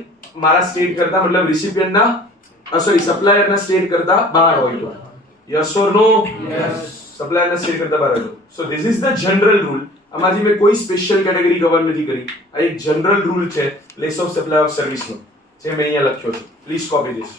મારા સ્ટેટ કરતા મતલબ રિસિપિયન્ટ ના સોરી સપ્લાયર ના સ્ટેટ કરતા બહાર હોય તો yes or no? Yes. Supplier ના સ્ટેટ કરતા બહાર હોય. So this is the general rule. આમાંથી મેં કોઈ સ્પેશિયલ કેટેગરી કવર નથી કરી. આ એક જનરલ રૂલ છે place of supply of service નો, જે મેં અહીંયા લખ્યો છે. Please copy this.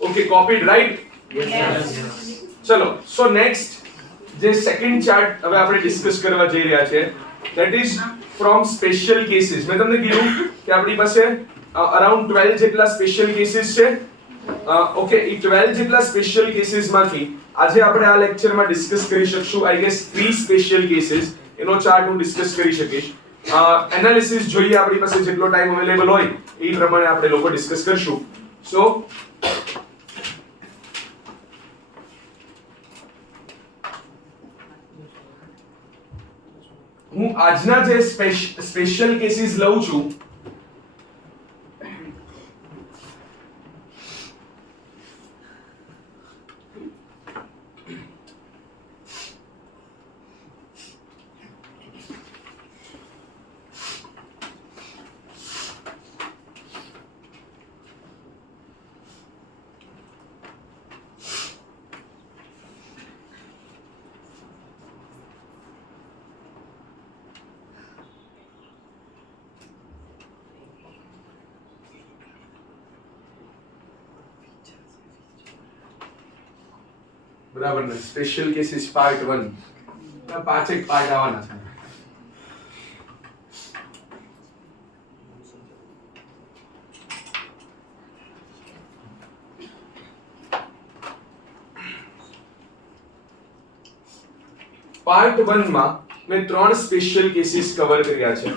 Okay, copied, right? Yes. ચલો, so next જે સેકન્ડ ચાર્ટ હવે આપણે ડિસ્કસ કરવા જઈ રહ્યા છે, that is from special cases. મેં તમને કીધું કે આપણી પાસે અરાઉન્ડ 12 જેટલા સ્પેશિયલ કેસીસ છે. ઓકે, એ 12 જેટલા સ્પેશિયલ કેસીસ માંથી આજે આપણે આ લેક્ચરમાં ડિસ્કસ કરી શકશું આઈ ગેસ 3 સ્પેશિયલ કેસીસ. એનો ચાર્ટ હું ડિસ્કસ કરી શકીશ. એનાલિસિસ જોઈએ આપણી પાસે જેટલો ટાઈમ અવેલેબલ હોય એ પ્રમાણે આપણે લોકો ડિસ્કસ કરશું. સો હું આજના જે સ્પેશિયલ કેસીસ લઉં છું બરાબર ને, સ્પેશિયલ કેસીસ પાર્ટ 1. પાંચેક પાર્ટ આવવાના છે. પાર્ટ 1 માં મેં 3 સ્પેશિયલ કેસીસ કવર કર્યા છે.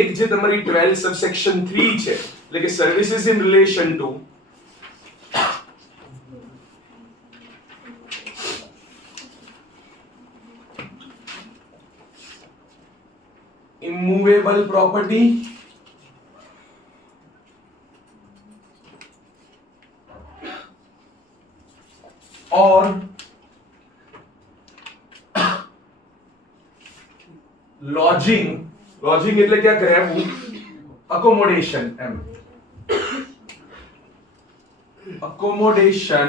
એક જે તમારી 12 સબસેક્શન 3 છે, એટલે કે services in relation to immovable property or lodging એટલે ક્યાંક રહેવું, accommodation એમ, accommodation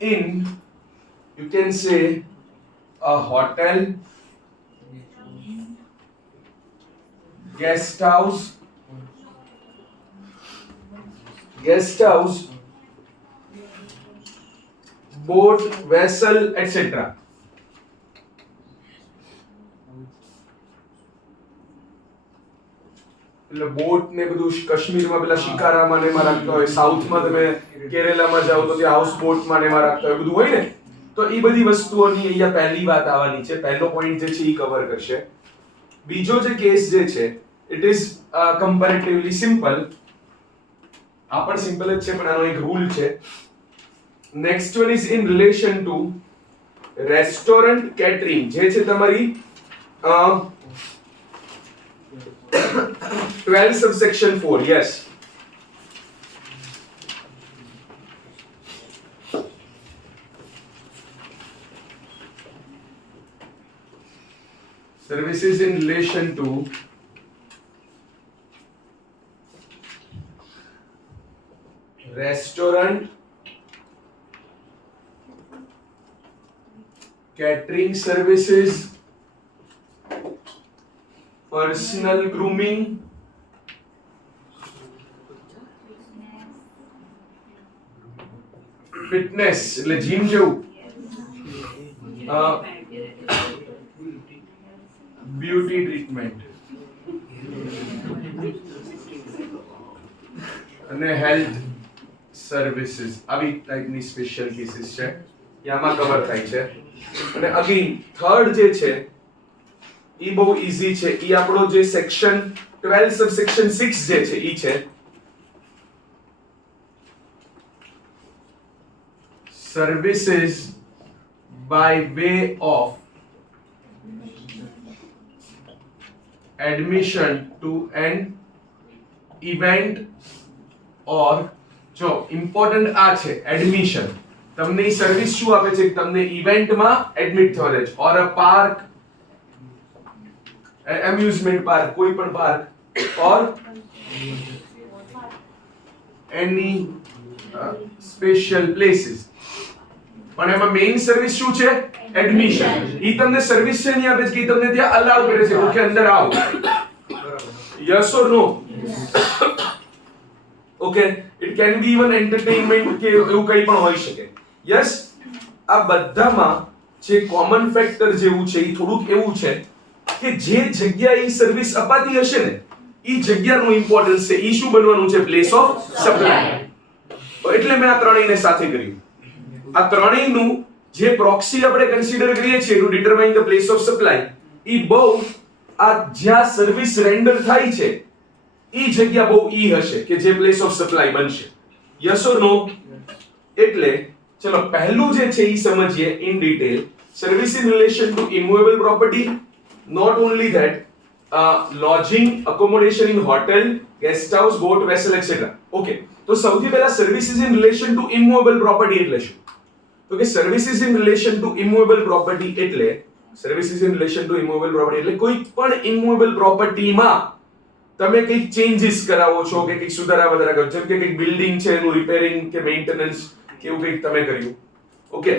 in you can say a hotel, guest house, boat, vessel, etc. એટલે બોટ ને બધું કાશ્મીરમાં પેલા શિકારામાં ને એમાં રાખતા હોય, સાઉથમાં તમે કેરેલામાં જાઓ તો ત્યાં હાઉસ બોટમાં ને એમાં રાખતા હોય, બધું હોય ને. તો એ બધી વસ્તુઓની અહીંયા પહેલી વાત આવવાની છે. પહેલો પોઈન્ટ જે છે એ કવર કરશે. બીજો જે કેસ જે છે it is comparatively simple. આ પણ સિમ્પલ જ છે પણ આનો એક રૂલ છે. Next one is in relation two restaurant catering, જે છે તમારી 12 subsection 4, yes. Services in relation to restaurant, catering services, personal grooming, fitness એટલે જીમ જેવું, બ્યુટી ટ્રીટમેન્ટ અને હેલ્થ સર્વિસીસ આવી ટાઈપની સ્પેશિયલ કેસીસ છે એ આમાં કવર થાય છે. અને અગેન થર્ડ જે છે ઈ બહુ ઈઝી છે. ઈ આપણો જે સેક્શન 12 સબસેક્શન 6 જે છે ઈ છે services by way of admission to an event or જો ઇમ્પોર્ટન્ટ આ છે એડમિશન. તમને ઈ સર્વિસ શું આપે છે? તમને ઇવેન્ટમાં એડમિટ થવા છે ઓર અ પાર્ક, એમ્યુઝમેન્ટ પાર્ક, કોઈ પણ પાર્ક ઓર એની સ્પેશિયલ પ્લેસીસ. પણ એમાં મેઇન સર્વિસ શું છે? એડમિશન. ઈ તમને સર્વિસ છે નહીં આપે છે કે ઈ તમને ત્યાં અલાઉ કરે છે ઓકે અંદર આવો. Yes or no? Okay, it can be even entertainment કે એવું કંઈ પણ હોઈ શકે. યસ, આ બધામાં જે કોમન ફેક્ટર જેવું છે ઈ થોડુંક એવું છે કે જે જગ્યાએ ઈ સર્વિસ અપાતી હશે ને ઈ જગ્યાનું ઇમ્પોર્ટન્સ છે. ઈ શું બનવાનું છે? Place of supply. એટલે મેં આ ત્રણેયને સાથે કર્યું. આ ત્રણેયનું જે પ્રોક્સી આપણે કન્સિડર કરીએ છીએ to determine the place of supply, ઈ બહુ આ જ્યાં સર્વિસ રેન્ડર થાય છે ઈ જગ્યા બહુ ઈ હશે કે જે પ્લેસ ઓફ સપ્લાય બનશે. Yes or no? એટલે ચલો પહેલું જે છે ઈ સમજીએ in detail. Service in relation to immovable property, not only that, lodging, accommodation in hotel, guest house, boat, vessel, etc. Okay, તો સૌથી પહેલા services in relation to immovable property એટલે શું? તો કે services in relation to immovable property એટલે કોઈ પણ ઇમૂવેબલ પ્રોપર્ટીમાં તમે કંઈક ચેન્જીસ કરાવો છો કે કંઈક સુધારા વધારા કરો, જેમ કે કંઈક બિલ્ડિંગ છે એનું રિપેરિંગ કે મેન્ટેનન્સ કે એવું કંઈક તમે કર્યું. ઓકે,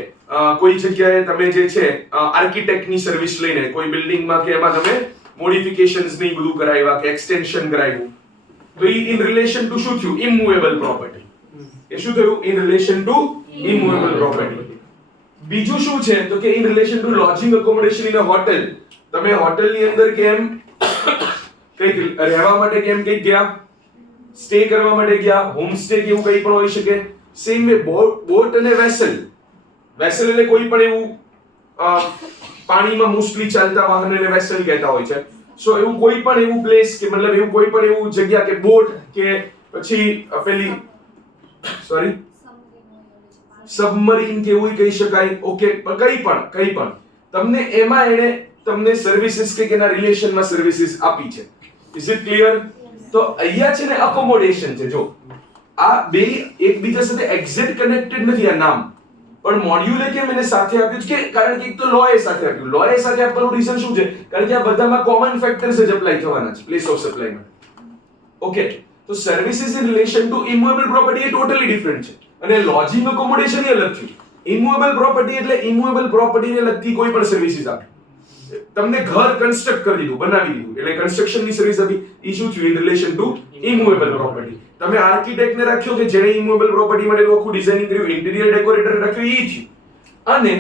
કોઈ જગ્યાએ તમે જે છે આર્કિટેક્ટની સર્વિસ લઈને કોઈ બિલ્ડિંગમાં કે એમાં તમે મોડિફિકેશન્સ ને બધું કરાવ્યા કે એક્સટેન્શન કરાવ્યું, તો ઈ ઇન રિલેશન ટુ શું થયું? Immovable property. એ શું થયું? In relation to immovable property. બીજું શું છે? તો કે in relation to lodging accommodation in a hotel. તમે હોટલની અંદર કેમ કંઈક રહેવા માટે કેમ કંઈક ગયા, સ્ટે કરવા માટે ગયા, હોમ સ્ટે કે એવું કંઈ પણ હોઈ શકે. સેમ વે બોટ અને વેસલ. વેસલ એટલે કોઈ પણ એવું પાણીમાં મોસ્ટલી ચાલતા વાહનને વેસલ કહેતા હોય છે. સો એવું કોઈ પણ એવું પ્લેસ કે મતલબ એવું કોઈ પણ એવું જગ્યા કે બોટ કે પછી પેલી સબમરીન કે એવું કહી શકાય. ઓકે, કંઈ પણ તમને એમાં એને તમને સર્વિસીસ કે એના રિલેશનમાં સર્વિસીસ આપી છે. Is it clear? તો અહીંયા છે ને અકોમોડેશન છે. જો આ બે એકબીજા સાથે એક્ઝેક્ટ કનેક્ટેડ નથી આ નામ, પણ મોડ્યુલે કેમ એને સાથે આપ્યું છે કે કારણ કે એક તો લો એ સાથે આપ્યું. લો એ સાથે આપવાનું રીઝન શું છે? કારણ કે આ બધામાં કોમન ફેક્ટર્સ જ એપ્લાય થવાના છે પ્લેસ ઓફ સપ્લાયમાં. ઓકે, તો services in relation to immovable property એ ટોટલી ડિફરન્ટ છે અને લોજિંગ એકોમોડેશન એ અલગ છે. ઇમૂવેબલ પ્રોપર્ટી એટલે ઇમૂવેબલ પ્રોપર્ટીને લગતી કોઈ પણ સર્વિસીસ આપે. તમને ઘર કન્સ્ટ્રક્ટ કરી દીધું, બનાવી દીધું, એટલે કન્સ્ટ્રક્શનની સર્વિસ આપી. ઈ શું થયું? In relation to immovable property. તમે આર્કિટેક્ટને રાખ્યો કે જેણે ઇમૂવેબલ પ્રોપર્ટી માટે આખું ડિઝાઇનિંગ કર્યું, ઇન્ટિરિયર ડેકોરેટર રાખ્યો, ઈ થયું. અને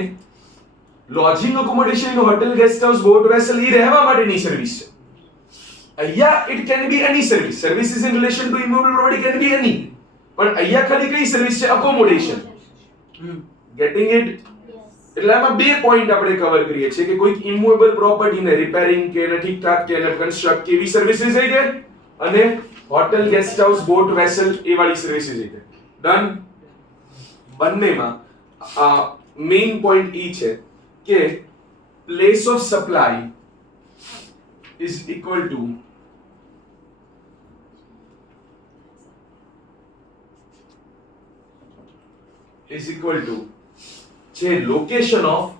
lodging accommodation in hotel, guest house, boat, vessel ઈ રહેવા માટેની સર્વિસ છે. અહીંયા it can be any service. Services in relation to immovable property can be any. પણ અહીંયા ખાલી કઈ સર્વિસ છે? અકોમોડેશન. Getting it? એટલે આમાં બે પોઈન્ટ આપણે કવર કરીએ છીએ કે કોઈ ઇમૂવેબલ પ્રોપર્ટીને રિપેરિંગ કે એને ઠીકઠાક કે એને કન્સ્ટ્રક્ટ કે એવી સર્વિસીસ થઈ જાય અને hotel, guest house, boat, vessel એ વાળી સર્વિસીસ થઈ જાય. ડન? બંનેમાં મેઇન પોઈન્ટ ઈ છે કે place of supply is equal to જે લોકેશન ઓફ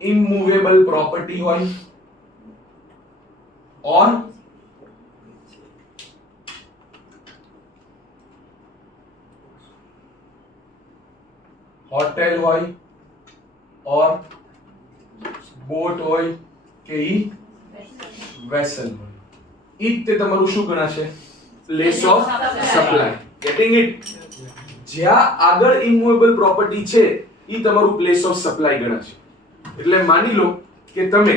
immovable property હોય or હોટેલ હોય or બોટ હોય કે ઈ વેસલ હોય, ઈ તે તમારું શું ગણાશે? Place of supply. Getting it? જ્યાં આગળ ઇમૂવેબલ પ્રોપર્ટી છે ઈ તમારું પ્લેસ ઓફ સપ્લાય ગણાશે. એટલે માની લો કે તમે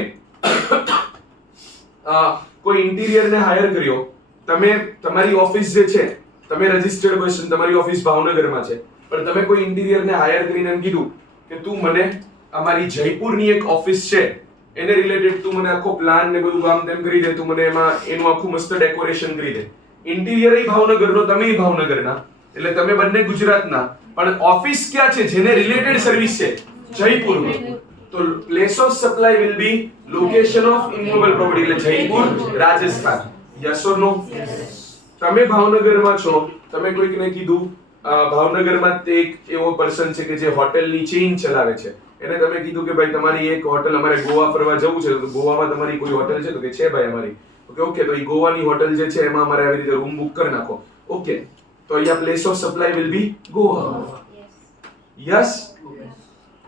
કોઈ ઇન્ટિરિયર ને હાયર કર્યો, તમે તમારી ઓફિસ જે છે, તમે રજિસ્ટર્ડ પર્સન, તમારી ઓફિસ ભાવનગરમાં છે, પણ તમે કોઈ ઇન્ટિરિયર ને હાયર કરીને એમ કીધું કે તું મને અમારી જયપુરની એક ઓફિસ છે એને રિલેટેડ તું મને આખો પ્લાન ને બધું કામ તેમ કરી દે, તું મને એમાં એનું આખું મસ્ત ડેકોરેશન કરી દે. ઇન્ટિરિયર ય ભાવનગરનો, તમે ભાવનગરના, એટલે તમે બંને ગુજરાતના, પણ ઓફિસ ક્યાં છે જેને રિલેટેડ સર્વિસ છે? જયપુરમાં. તો place of supply will be location of immovable property, એટલે Jaipur, Rajasthan. Yes or no? તમે ભાવનગરમાં છો, તમે કોઈકને કીધું ભાવનગરમાં તે એક એવો પર્સન છે કે જે હોટેલની ચેઇન ચલાવે છે, એને તમે કીધું કે ભાઈ તમારી એક હોટેલ, અમારે ગોવા ફરવા જવું છે, તો ગોવામાં તમારી કોઈ હોટેલ છે? તો કે છે ભાઈ અમારી. ઓકે, તો એ ગોવાની હોટેલ જે છે એમાં અમારે આવી રીતે રૂમ બુક કરી નાખો. ઓકે, તો અહીંયા place of supply will B Goa. Yes.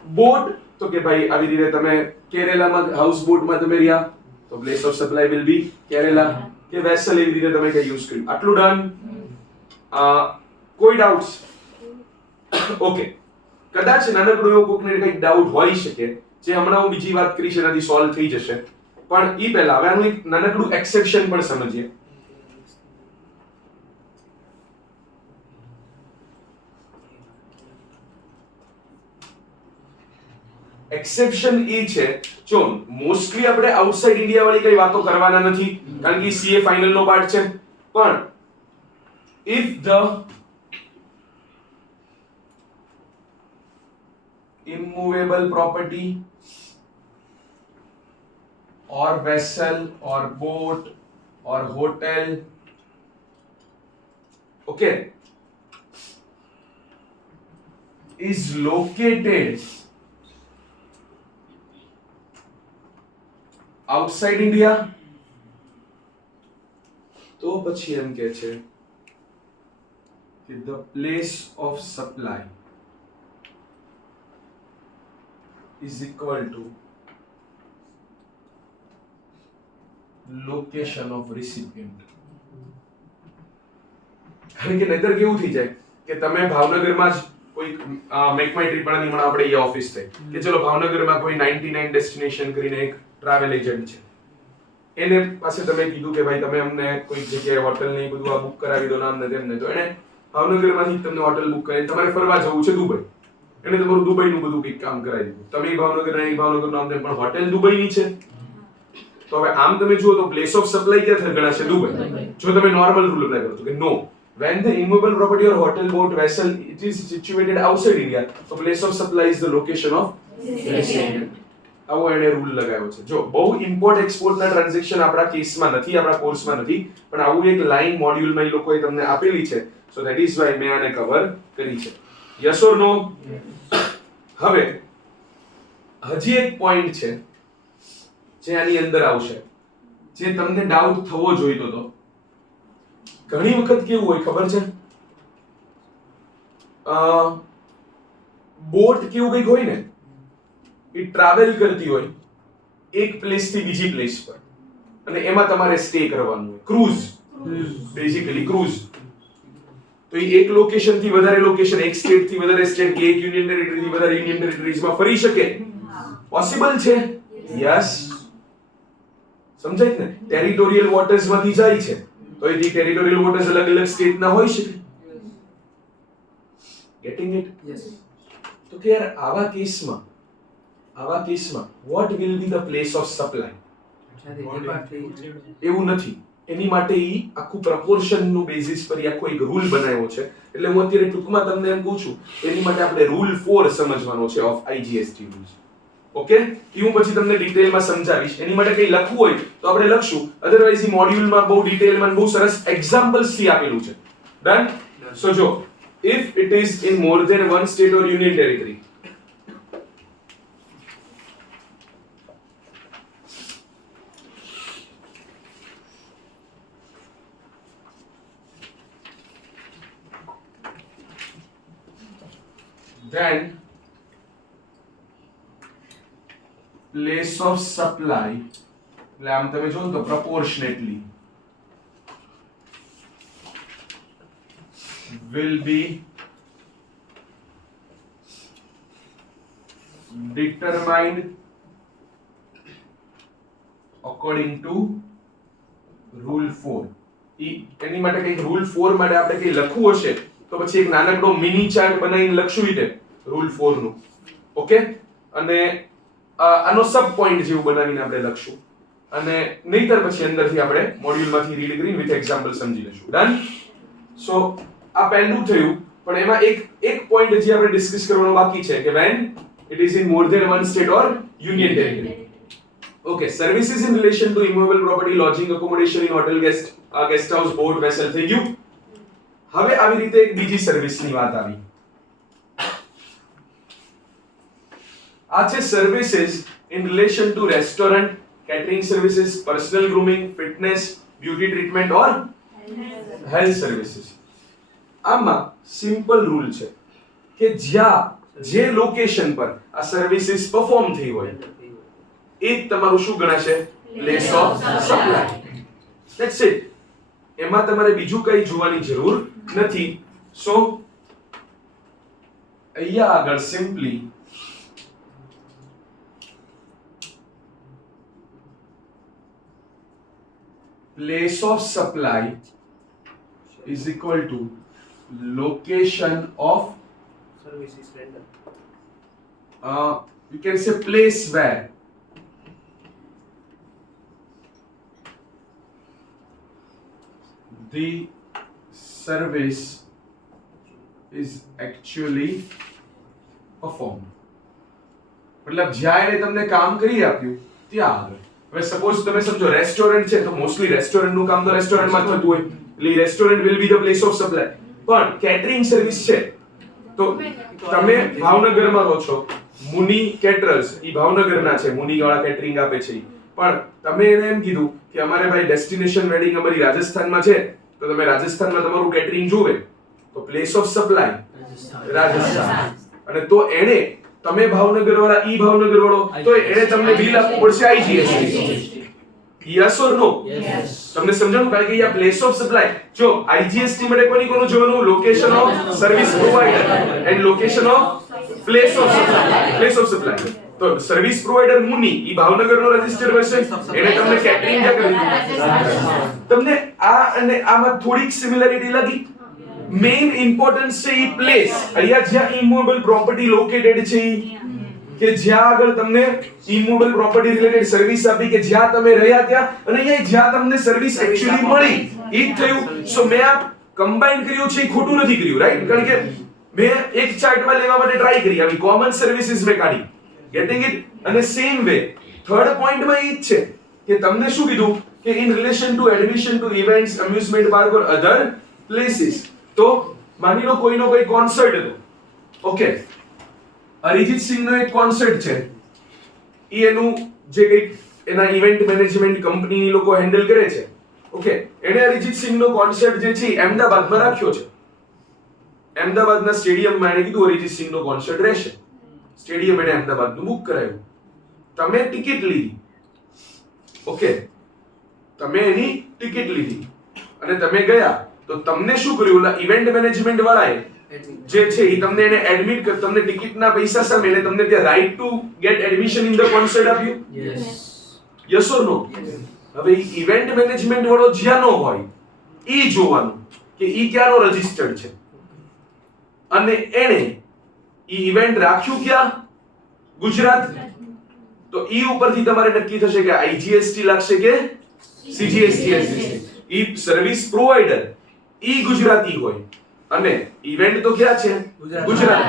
Boat, તો કે ભાઈ આવી રીતે તમે કેરેલામાં હાઉસ બોટમાં તમે રહ્યા, તો પ્લેસ ઓફ સપ્લાય વિલ બી કેરેલા. કે વેસલ, એવી રીતે તમે કઈ યુઝ કર્યું. આટલું ડન? કોઈ ડાઉટ્સ? ઓકે, કદાચ નાનકડો એવો કોકને કંઈક ડાઉટ હોઈ શકે, જે હમણાં હું બીજી વાત કરીશ એનાથી સોલ્વ થઈ જશે, પણ ઈ પહેલા હવે આનું એક નાનકડું એક્સેપ્શન પણ સમજીએ. એક્સેપ્શન એ છે, જો મોસ્ટલી આપણે આઉટસાઇડ ઇન્ડિયા વાળી કઈ વાતો કરવાના નથી, કારણ કે સીએ ફાઇનલ નો પાર્ટ છે, પણ if the immovable property or vessel or boat or hotel, okay, is located outside India, તો પછી એમ કે છે કે the place of supply is equal to location of recipient. કારણ કે નહીતર કેવું થઈ જાય કે તમે ભાવનગરમાં જ કોઈ મેક માય ટ્રીપ વાળાની હમણાં આપણે એ ઓફિસ થઈ કે ચલો ભાવનગરમાં કોઈ 99 ડેસ્ટિનેશન કરીને એક ટ્રાવેલ એજન્ટ છે, એને પાસે તમે કીધું કે ભાઈ તમે અમને કોઈ જગ્યાએ હોટેલ ને બધું આ બુક કરાવી દો નામ ને તેમને, તો એને ભાવનગરમાંથી તમને હોટેલ બુક કરીને તમારે ફરવા જવું છે દુબઈ, એને તમારું દુબઈનું બધું કંઈક કામ કરાવી દીધું, તમે ભાવનગરનું નામ દે પણ હોટેલ દુબઈની છે. તો હવે આમ તમે જુઓ તો પ્લેસ ઓફ સપ્લાય ક્યાં ગણાશે? દુબઈ. જો તમે નોર્મલ રૂલ એપ્લાય કરો તો કે નો, when the immovable property or hotel, boat, vessel it is situated outside India, so place of supply is the location of recipient. આવો એને રૂલ લગાવ્યો છે. જો બહુ ઇમ્પોર્ટ એક્સપોર્ટ ના ટ્રાન્ઝેક્શન આપણા કેસમાં નથી, આપણા કોર્સમાં નથી, પણ આવું એક લાઈન મોડ્યુલમાં એ લોકોએ તમને આપેલી છે, so that is why મેં આને કવર કરી છે. યસ ઓર નો? હવે હજી એક પોઈન્ટ છે જે આની અંદર આવશે, જે તમને ડાઉટ થવો જોઈતો હતો. ઘણી વખત કેવું હોય ખબર છે, બોટ કેવું કંઈક હોય ને, એ ટ્રાવેલ કરતી હોય એક પ્લેસ થી બીજી પ્લેસ પર, અને એમાં તમારે સ્ટે કરવાનું હોય. Cruise, basically cruise. તો એ એક લોકેશન થી વધારે લોકેશન, એક સ્ટેટ થી વધારે સ્ટેટ, કે એક યુનિયન ટેરિટરી થી વધારે યુનિયન ટેરિટરીઝમાં ફરી શકે. પોસિબલ છે? યસ. સમજાય ને? ટેરિટોરિયલ વોટર્સ માંથી જાય છે, તો એ ટેરિટોરિયલ વોટર્સ અલગ અલગ સ્ટેટ ના હોઈ શકે. Getting it? યસ. તો કે યાર આવા કેસમાં what will be the place of supply? એવું નથી. એની માટે ઈ આખું પ્રપોર્શન નું બેઝિસ પર આખો એક રૂલ બનાવ્યો છે. એટલે હું અત્યારે ટૂંકમાં તમને એમ કહું છું એની માટે આપણે રૂલ 4 સમજવાનો છે ઓફ IGST રૂલ્સ. ઓકે, એ હું પછી તમને ડિટેલમાં સમજાવીશ. એની માટે કઈ લખવું હોય તો આપણે લખશું, અધરવાઇઝ ઈ મોડ્યુલમાં બહુ ડિટેલમાં બહુ સરસ એક્ઝામ્પલ્સ થી આપેલું છે. ડન. સો જો if it is in more than one state or union territory, then place of supply, એટલે આમ તમે જો તો proportionately will be determined according to rule 4. એની માટે કઈ rule 4 માટે આપણે કઈ લખવું હશે તો પછી એક નાનકડો મિની ચાર્ટ બનાવીને લખશું ઈ rule 4 નું. ઓકે, અને આનો સબ પોઈન્ટ જેવું બનાવીને આપણે લખશું અને નહીતર પછી અંદરથી આપણે મોડ્યુલમાંથી રીડ કરીને વિથ એક્ઝામ્પલ સમજી લેશું. ડન. સો આ પહેલું થયું, પણ એમાં એક પોઈન્ટ હજી આપણે ડિસ્કસ કરવાનો બાકી છે કે when it is in more than one state or union territory. Okay, services in relation to immovable property, lodging, accommodation in hotel, guest house, boat, vessel થઈ ગયું. હવે આવી રીતે એક બીજી સર્વિસની વાત આવી. આ છે services in relation to restaurant, catering services, personal grooming, fitness, beauty treatment or health services. આમાં સિમ્પલ રૂલ છે કે જ્યાં જે લોકેશન પર આ સર્વિસીસ પરફોર્મ થઈ હોય એ તમારું શું ગણાશે? Place of supply. That's it. એમાં તમારે બીજું કંઈ જોવાની જરૂર નથી. સો અહીંયા આગળ simply place of supply is equal to location of services rendered. You can say place where the service is actually performed. मतलब જ્યાં એને તમને કામ કરી આપ્યું ત્યાં આગળ. હવે સપોઝ તમે સમજો રેસ્ટોરન્ટ છે તો મોસ્ટલી રેસ્ટોરન્ટ નું કામ તો રેસ્ટોરન્ટમાં થતું હોય એટલે restaurant will be the place of supply. પણ કેટરિંગ સર્વિસ છે તો તમે ભાવનગરમાં રહો છો, મુનિ કેટરર્સ ઈ ભાવનગરના છે, મુનિ વાળા કેટરિંગ આપે છે, પણ તમે એને એમ કીધું કે અમારે ભાઈ ડેસ્ટિનેશન વેડિંગ અમારી રાજસ્થાનમાં છે તો તમે રાજસ્થાનમાં તમારું કેટરિંગ જોવે તો પ્લેસ ઓફ સપ્લાય રાજસ્થાન. અને તો એને તમે ભાવનગર વાળા ઈ ભાવનગર વાળો તો એને તમને બિલ આપવું પડશે IGST. Yes or no? Yes. તમને સમજાણું? કારણ કે આ પ્લેસ ઓફ સપ્લાય જો IGST માટે કોનું જોવાનું? Location of service provider and location of place of supply. Place of supply તો સર્વિસ પ્રોવાઇડર મુનિ ઈ ભાવનગરનો રજિસ્ટર હશે, એને તમને કેટરિંગ ક્યાં કરી તમને આ અને આમાં થોડીક સિમિલરિટી લાગી. મેઇન ઇમ્પોર્ટન્સ છે ઈ પ્લેસ. અહીંયા જ્યાં ઇમૂવેબલ પ્રોપર્ટી લોકેટેડ છે કે જ્યાં આગળ તમને ઇમૂવેબલ પ્રોપર્ટી રિલેટેડ સર્વિસ આપી કે જ્યાં તમે રહ્યા ત્યાં અને અહીંયા જ્યાં તમને સર્વિસ એક્ચ્યુઅલી મળી ઈ જ થયું. સો મેં આ કમ્બાઈન કર્યું છે એ ખોટું નથી કર્યું, રાઈટ? કારણ કે મેં એક ચાર્ટમાં લેવા માટે ટ્રાય કરી, આવી કોમન સર્વિસીસ મેં કાઢી. Getting it? અને સેમ વે થર્ડ પોઈન્ટમાં ઈ જ છે કે તમને શું કીધું કે in relation to admission to events, amusement park or other places. તો માની લો કોઈનો કોઈ કોન્સર્ટ હતો, ઓકે, અરિજીત સિંહનો એક કોન્સર્ટ છે, ઈ એનું જે કંઈક એના ઇવેન્ટ મેનેજમેન્ટ કંપનીની લોકો હેન્ડલ કરે છે, ઓકે, એને અરિજીત સિંહનો કોન્સર્ટ જે છે અમદાવાદમાં રાખ્યો છે. અમદાવાદના સ્ટેડિયમમાં એને કીધું અરિજીત સિંહનો કોન્સર્ટ રહેશે. સ્ટેડિયમ એને અમદાવાદનું બુક કરાવ્યું. તમે ટિકિટ લીધી, ઓકે, તમે એની ટિકિટ લીધી અને તમે ગયા તો તમને શું કર્યું? ઓલા ઇવેન્ટ મેનેજમેન્ટ વાળાએ જે છે ઈ તમને એને એડમિટ કર, તમને ટિકિટના પૈસા સામે એને તમને ત્યાં right to gate admission in the concert આપ્યું. યસ ઓર નો? હવે ઈ ઇવેન્ટ મેનેજમેન્ટ વાળો જ્યાં નો હોય ઈ જોવાનું કે ઈ ક્યાંનો રજિસ્ટર્ડ છે અને એને ઈ ઇવેન્ટ રાખ્યું ક્યાં? ગુજરાત. તો ઈ ઉપરથી તમારે નક્કી થશે કે IGST લાગશે કે CGST. ઈ સર્વિસ પ્રોવાઇડર ઈ ગુજરાતી હોય અને ઇવેન્ટ તો ક્યાં છે ગુજરાત.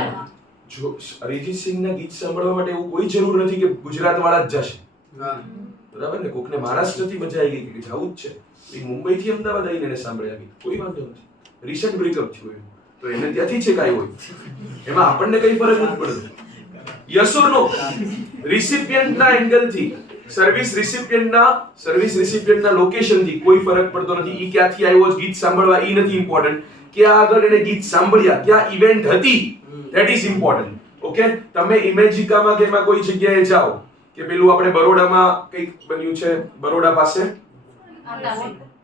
જો અરિજીત સિંહના ગીત સાંભળવા માટે એવું કોઈ જરૂર નથી કે ગુજરાત વાળા જ જશે, બરાબર ને? કોકને મહારાષ્ટ્રથી મજા આવી ગઈ કે જવું જ છે, એ મુંબઈથી અમદાવાદ આવીને એને સાંભળ્યા ગીત, કોઈ વાંધો નથી. રિસન્ટ બ્રેકઅપ થયું એમ તો એને ત્યાંથી છે કાઈ હોય, એમાં આપણને કઈ ફરક નથી પડતો. Yes or no? રિસિપિયન્ટના એંગલથી સર્વિસ રિસિપિયન્ટના લોકેશનથી કોઈ ફરક પડતો નથી. ઈ ક્યાંથી આવ્યો ગીત સાંભળવા ઈ નથી ઇમ્પોર્ટન્ટ, ક્યાં આગળ એને ગીત સાંભળ્યા, ક્યાં ઇવેન્ટ હતી, ધેટ ઇઝ ઇમ્પોર્ટન્ટ. ઓકે, તમે ઇમેજિકામાં કે એમાં કોઈ જગ્યાએ જાઓ કે પેલું આપણે બરોડામાં કંઈક બન્યું છે, બરોડા પાસે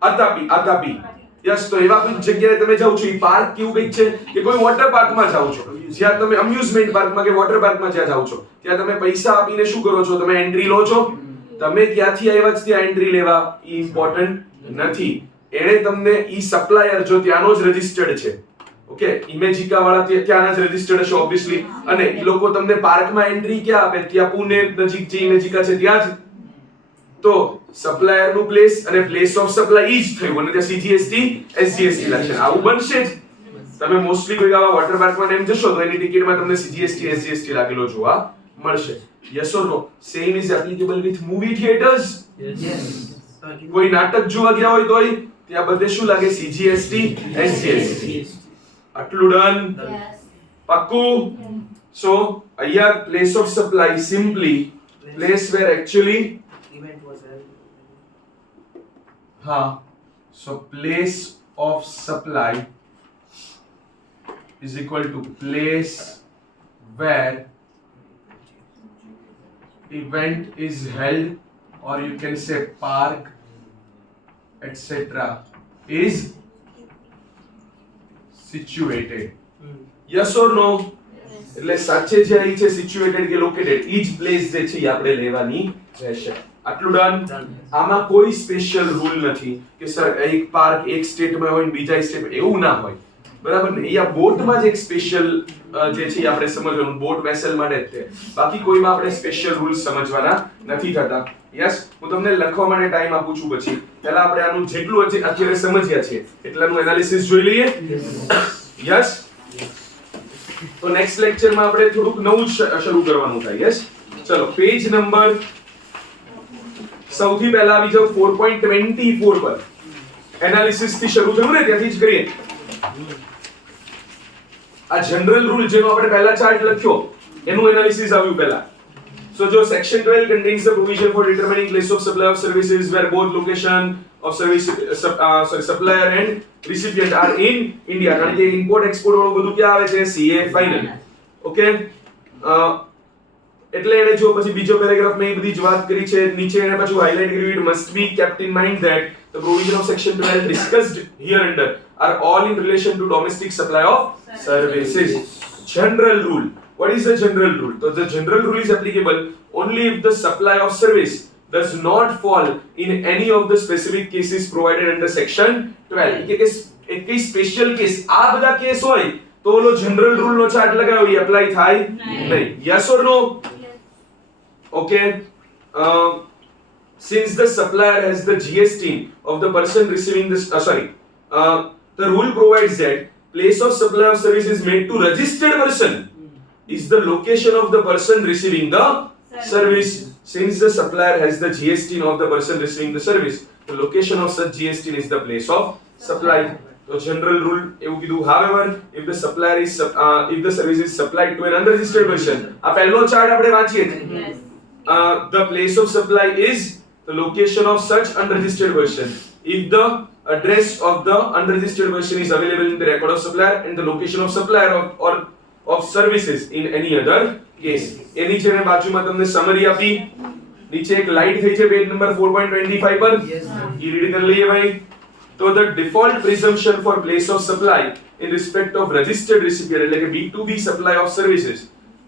આતાપી, યસ, તો એવા કોઈ જગ્યાએ તમે જાઓ છો, ઈ પાર્ક કેવું કંઈક છે કે કોઈ વોટર પાર્કમાં જાઓ છો, જ્યાં તમે અમ્યુઝમેન્ટ પાર્કમાં કે વોટર પાર્કમાં જ્યાં જાઓ છો, ત્યાં તમે પૈસા આપીને શું કરો છો? તમે એન્ટ્રી લો છો. તમે ક્યાંથી આવ્યા છો ત્યાં એન્ટ્રી લેવા ઈ ઇમ્પોર્ટન્ટ નથી. એણે તમને ઈ સપ્લાયર જો ત્યાંનો જ રજિસ્ટર્ડ છે, ઓકે, ઇમેજિકા વાળા ત્યાંના જ રજિસ્ટર્ડ છે ઓબ્વિયસલી, અને ઈ લોકો તમને પાર્કમાં એન્ટ્રી ક્યાં આપે? ત્યાં પુણે નજીક જે ઇમેજિકા છે ત્યાં જ. તો સપ્લાયર નું પ્લેસ અને પ્લેસ ઓફ સપ્લાય ઈ જ થયું, અને ત્યાં CGST SGST લખશે. આવું બનશે જ. તમે મોસ્ટલી કોઈ આવા વોટર પાર્કમાં એમ જશો તો એની ટિકિટમાં તમને CGST SGST લાગેલો જોવા મળશે. Yes or no? Same is applicable with movie theatres. કોઈ નાટક જોવા ગયા હોય તોય ત્યાં બધે શું લાગે? CGST SGST. આટલું ડન? પાક્કું? સો અહીંયા place of supply simply place where actually Event was held. હા, so place of supply is equal to place where event is held, or you can say park etc. is situated. Yes or no? એટલે સાચે જે અહીં છે સિચ્યુએટેડ કે લોકેટેડ, ઈ જ પ્લેસ જે છે ઈ આપણે લેવાની રહેશે. આટલું ડન? આમાં કોઈ સ્પેશિયલ રૂલ નથી કે સર એક પાર્ક એક સ્ટેટમાં હોય ને બીજા સ્ટેટમાં, એવું ના હોય, બરાબર ને? અહીંયા બોટમાં જ એક સ્પેશિયલ જે છે આપણે સમજવાનું, બોટ વેસલ માટે જ છે, બાકી કોઈમાં આપણે સ્પેશિયલ રૂલ્સ સમજવાના નથી થતા. યસ, હું તમને લખવા માટે ટાઈમ આપું છું પછી. પહેલા આપણે આનું જેટલું અત્યારે સમજ્યા છે એટલાનું એનાલિસિસ જોઈ લઈએ. યસ, તો નેક્સ્ટ લેક્ચરમાં આપણે થોડુંક નવું શરૂ કરવાનું થાય. યસ, ચલો પેજ નંબર સૌથી પહેલા આવી જાવ 4.24 પર. એનાલિસિસ થી શરૂ થયું ને, ત્યાંથી જ કરીએ. આ જનરલ રૂલ જેનો આપણે પહેલા ચાર્ટ લખ્યો એનું એનાલિસિસ આવ્યું પહેલા. So જો section 12 contains the provision for determining place of supply of services where both location of service supplier and recipient are in India. કારણ કે import export વાળું બધું ક્યાં આવે છે? CA final. ઓકે, એટલે એને જો પછી બીજો પેરેગ્રાફમાં એ બધી જ વાત કરી છે, નીચે એને પાછું હાઇલાઇટ કર્યું, it must be kept in mind that the provision of section 12 discussed hereunder are all in relation to domestic supply of services. General rule. What is the general rule? So the general rule is applicable only if the supply of service does not fall in any of the specific cases provided under section 12. કે એક કઈ સ્પેશિયલ કેસ, આ બધા કેસ હોય તો ઓલો જનરલ રૂલ નો ચાર્ટ લગાવ્યો એ એપ્લાય થાય નહીં. Yes or no? Okay, since the supplier has the GST of the person receiving this, the rule provides that place of supply of service is made to registered person is the location of the person receiving the service. Since the supplier has the GST of the person receiving the service, the location of such GST is the place of supply. So general rule એવું કીધું. However, if the supplier is if the service is supplied to an unregistered person, આ પહેલો ચાર્ટ આપણે વાંચીએ છીએ. The place of supply is the location of such unregistered person. If the address of the unregistered person is available in the record of supplier and the location of supplier of services in any other case. એની છે ને બાજુમાં તમને સમરી આપી, નીચે એક લાઈટ થઈ છે પેજ નંબર 4.25 પર, ઈ રીડ કરી લઈએ ભાઈ. તો the default presumption for place of supply in respect of registered recipient એટલે કે B2B supply of services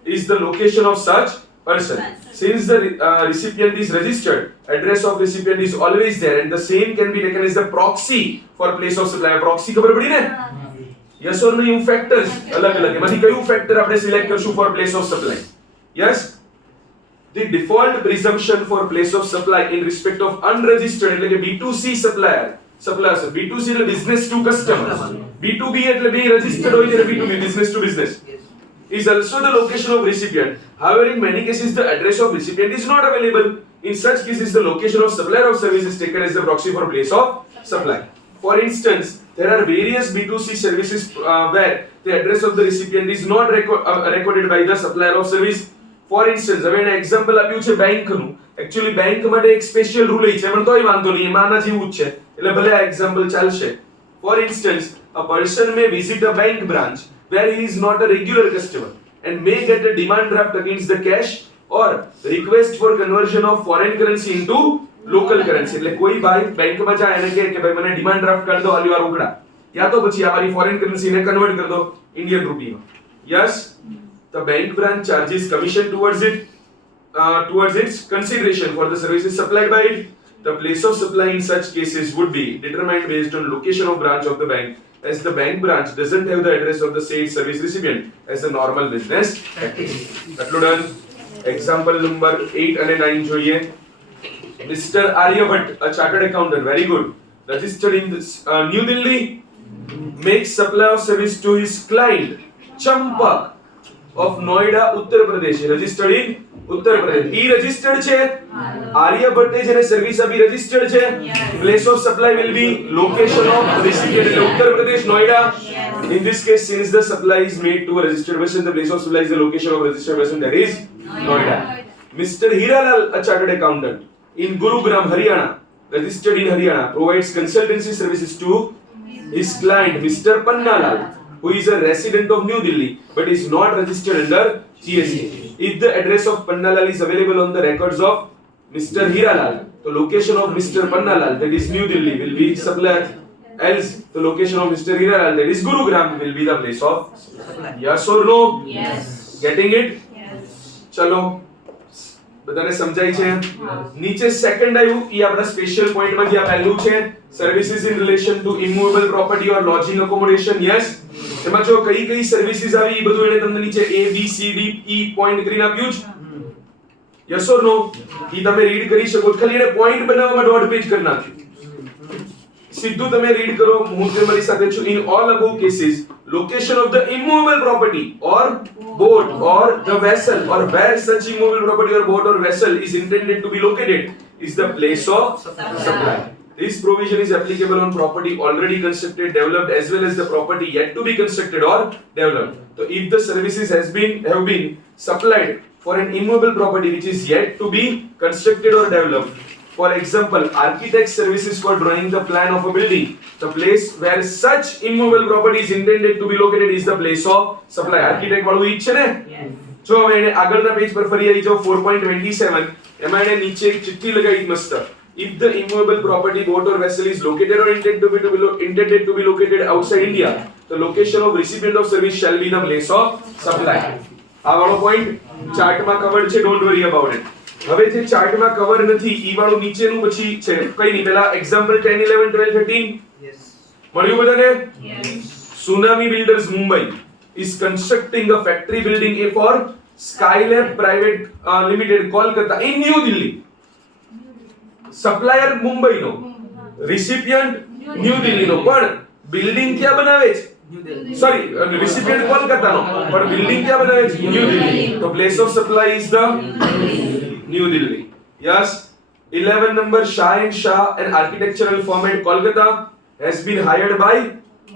is the location of such person. Since the recipient is registered, address of recipient is always there and the same can be taken as the proxy for place of supply. Proxy ખબર પડી ને? Yes or no? એવું ફેક્ટર્સ અલગ અલગ, એમાંથી કયું ફેક્ટર આપણે સિલેક્ટ કરશું for place of supply? Yes, the default presumption for place of supply in respect of unregistered એટલે કે B2C supplier supplier. B2C એટલે business to customer. B2B એટલે બે registered હોય એટલે B2B, business to business. Yes. Is also the location of recipient. However, in many cases, the address of recipient is not available. In such cases, the location of supplier of service is taken as the proxy for place of supply. For instance, there are various B2C services where the address of the recipient is not recorded by the supplier of service. For instance, હવે એને એક્ઝામ્પલ આપ્યું છે બેંકનું. Actually બેંક માટે એક સ્પેશિયલ રૂલ છે, પણ તોય વાંધો નહીં, એમાં આના જેવું જ છે, એટલે ભલે આ એક્ઝામ્પલ ચાલશે. For instance, a person may visit a bank branch where he is not a regular customer and may get a demand draft against the cash or request for conversion of foreign currency into local currency. એટલે કોઈ ભાઈ બેંકમાં જાય અને કહે કે ભાઈ મને ડિમાન્ડ ડ્રાફ્ટ કરી દો આલ્યો આ રોકડા, યા તો પછી આ મારી ફોરેન કરન્સીને કન્વર્ટ કરી દો Indian રૂપીમાં. Yes, the bank branch charges commission towards its consideration for the services supplied by it. The place of supply in such cases would be determined based on location of branch of the bank, as the bank branch doesn't have the address of the said service recipient as a normal business practice. આટલું done. Example number 8 અને 9 જોઈએ. Mr. Aryabhat, a chartered accountant, very good, registered in this, New Delhi, makes supply of service to his client Champak of Noida, Uttar Pradesh. Registered in Uttar Pradesh. He registered છે. Aryabhat જેને સર્વિસ આપી registered છે. Place of supply will be location of recipient એટલે Uttar Pradesh, Noida. In this case, since the supply is made to a registered person, the place of supply is the location of registered person, that is Noida. Mr. Hiralal, a chartered accountant in Gurugram, Haryana, registered in Haryana, provides consultancy services to his client Mr. Pannalal, who is a resident of New Delhi but is not registered under GST. If the address of Pannalal is available on the records of Mr. Hiralal, the location of Mr. Pannalal, that is New Delhi, will be supplier. Else, the location of Mr. Hiralal, that is Gurugram, will be the place of supply. Yes or no? Yes. Getting it? Yes. ચલો બધાને સમજાય છે? નીચે સેકન્ડ આવ્યું, ઈ આપણા સ્પેશિયલ પોઈન્ટ માંથી આ પહેલું છે, services in relation to immovable property or lodging accommodation. Yes, એમાં જો કઈ કઈ સર્વિસીસ આવી ઈ બધું એને તમને નીચે A B C D E point કરીને આપ્યું છે. યસ ઓર નો? ઈ તમે રીડ કરી શકો છો, ખાલી એને પોઈન્ટ બનાવવામાં દોઢ પેજ કરી નાખ્યું. સીધું તમે રીડ કરો, હું તમારી સાથે છું. In all above cases, location of the immovable property or boat or the vessel or where such immovable property or boat or vessel is intended to be located is the place of supply. This provision is applicable on property already constructed, developed, as well as the property yet to be constructed or developed. So if the services have been supplied for an immovable property which is yet to be constructed or developed, for example, architect services for drawing the plan of a building, the place where such immovable property is intended to be located is the place of supply. Architect વાળું ઈ છે ને? જો હવે એને આગળના પેજ પર ફરી આવી જાઓ 4.27, એમાં એને નીચે એક ચિઠ્ઠી લગાવી મસ્ત. If the immovable property, boat or vessel is located or intended to be located outside India, the location of recipient of service shall be the place of supply. આ વાળો પોઈન્ટ ચાર્ટમાં કવર્ડ છે, ડોન્ટ વરી અબાઉટ ઇટ. હવે જે ચાર્ટમાં કવર નથી ઈ વાળું નીચેનું પછી છે, કઈ નહીં, પહેલા એક્ઝામ્પલ 10 11 12 13 Yes. મળ્યું બધાને? Yes. Tsunami Builders Mumbai is constructing a factory building A for Skylab Private Limited, Kolkata, in New Delhi. Supplier Mumbai no, recipient New Delhi નો, પણ બિલ્ડિંગ ક્યાં બનાવે છે? New Delhi. Sorry, recipient Kolkata નો, પણ બિલ્ડિંગ ક્યાં બનાવે છે? New Delhi. તો place of supply is the New Delhi. Yes. 11 number, Shah and Shah, an architectural firm at Kolkata, has been hired by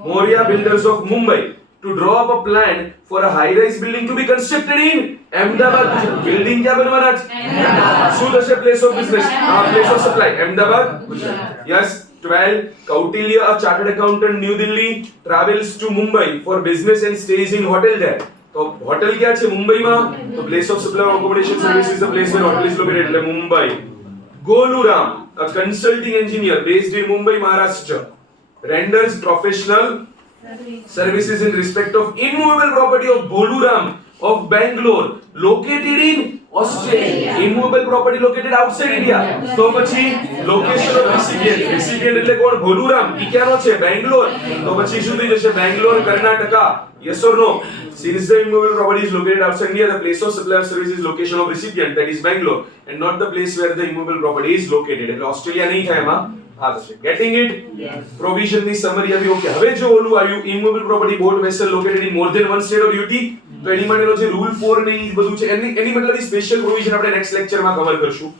Moria Builders of Mumbai to draw up a plan for a high-rise building to be constructed in Ahmedabad. Building क्या बनवाना है? શું થશે place of business? Place of supply Ahmedabad. Yes. 12. Kautilya, a chartered accountant, New Delhi, travels to Mumbai for business and stays in hotel there. तो होटल क्या છે મુંબઈમાં? તો place of supply of accommodation service is the place where hotel is located, એટલે Mumbai. Goluram, a consulting engineer based in Mumbai, Maharashtra, renders professional services in respect of immovable property of Goluram of Bangalore, located in Australia. Immovable property located outside India. તો પછી લોકેશન ઓફ રેસિપિયન્ટ. રેસિપિયન્ટ એટલે કોણ? ભોલુરામ. ઈ ક્યાંનો છે? બેંગ્લોર. તો પછી શું થઈ જશે? Bangalore, Karnataka. Yes or no? Since the immovable property is located outside India, the place of supply of service is location of recipient, that is Bangalore, and not the place where the immovable property is located. એટલે ઓસ્ટ્રેલિયા નહીં થાય એમાં. આ થશે. Getting it? Provision ની summary આવી. ઓકે, હવે જો ઓલું આવ્યું immovable property boat vessel located in more than one state of UT, તો એની માટેનો જે રૂલ 4 ને ઈ બધું છે એની મતલબ સ્પેશિયલ પ્રોવિઝન આપણે નેક્સ્ટ લેક્ચરમાં કવર કરશું.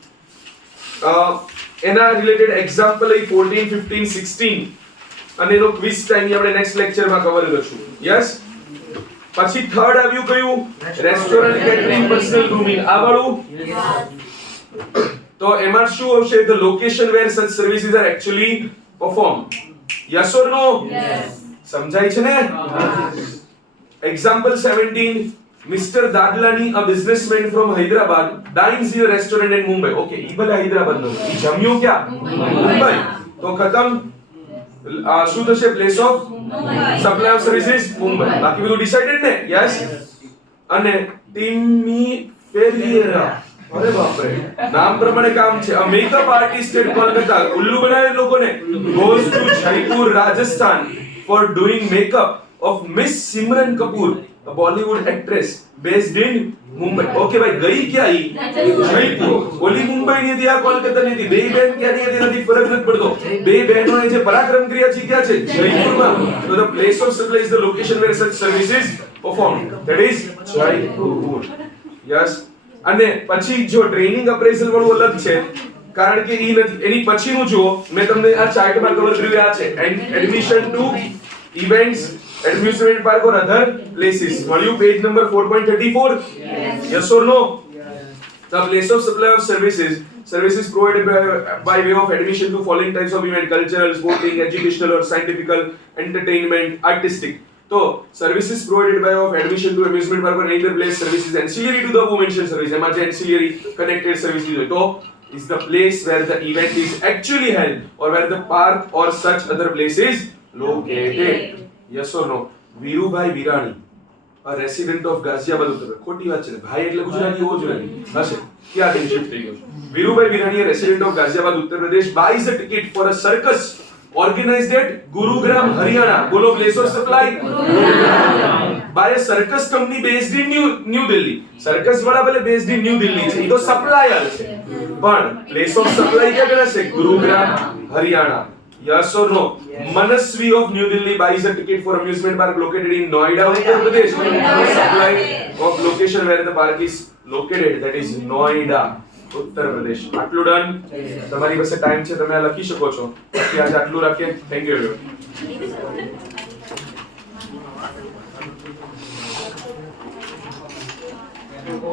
એના રિલેટેડ એક્ઝામ્પલ એ 14, 15, 16 અને એનો ક્વિઝ ટાઈમ આપણે નેક્સ્ટ લેક્ચરમાં કવર કરશું. યસ. પછી થર્ડ આવ્યું કયું? Restaurant, catering, personal grooming. આ વાળું તો એમાં શું આવશે? The location where such services are actually performed. Yes or no? સમજાય છે ને? Example 17, Mr. Dadlani, a businessman from Hyderabad, dines in a restaurant in Mumbai. Okay, ઈ ભલે હૈદરાબાદ નો. ઈ જમ્યો ક્યાં? મુંબઈ. તો ખતમ. શું થશે? Place of supply of services Mumbai. બાકી બધું ડિસાઇડેડ ને? યસ. અને ટીમી ફેરિયરા. અરે બાપ રે, નામ પ્રમાણે કામ છે. A makeup artist at Kolkata, ઉલ્લુ બનાવે લોકોને. Goes to Jaipur, Rajasthan for doing makeup of Miss Simran Kapoor, a Bollywood actress based in Mumbai. Okay ભાઈ, ગઈ ક્યાં ઈ? જયપુર. ઓલી મુંબઈ ની હતી, આ કોલકાતા ની હતી. બે બહેન ક્યાં ની હતી એનાથી ફરક નથી પડતો. બે બહેનોએ જે પરાક્રમ કર્યા છે ક્યાં છે? જયપુરમાં. So the place of supply is the location where such service is performed, that is Jaipur. Yes. અને પછી જો ટ્રેનિંગ અપ્રેઝલ વાળું અલગ છે, કારણ કે ઈ નથી. એની પછીનું જુઓ, મેં તમને આ ચાર્ટમાં કવર કર્યું આ છે. Admission to events, amusement park or other places. મળ્યું page number 4.34? Yes or no? The place of supply of services provided by way of admission to following types of event: cultural, sporting, educational or scientific, entertainment, artistic. So services provided by way of admission to amusement park or any other place, services ancillary to the above mentioned service. એમાં જે ancillary connected services હોય તો is the place where the event is actually held or where the park or such other place is located. Yes or no? Virubhai Virani, a resident of Ghaziabad Uttar Pradesh. ખોટી વાત છે. ભાઈ એટલે ગુજરાતી હોવો જોઈએ ને? હશે. ક્યાં ટીમ શિફ્ટ થઈ ગયો? Virubhai Virani, a resident of Ghaziabad Uttar Pradesh, buys a ticket for a circus organized at Gurugram, Haryana. બોલો, place of supply by a circus company based in New Delhi. circus વાળા ભલે based in New Delhi છે, ઈ તો સપ્લાયર છે, પણ place of supply ક્યાં ગણાશે? Gurugram, Haryana. Yes or no? Manasvi of New Delhi buys a ticket for amusement park located in Noida, Uttar Pradesh. Supply of location where the park is located, that is Noida, Uttar Pradesh. આટલું ડન. તમારી પાસે ટાઈમ છે, તમે આ લખી શકો છો. બાકી આજે આટલું રાખીએ. Thank you.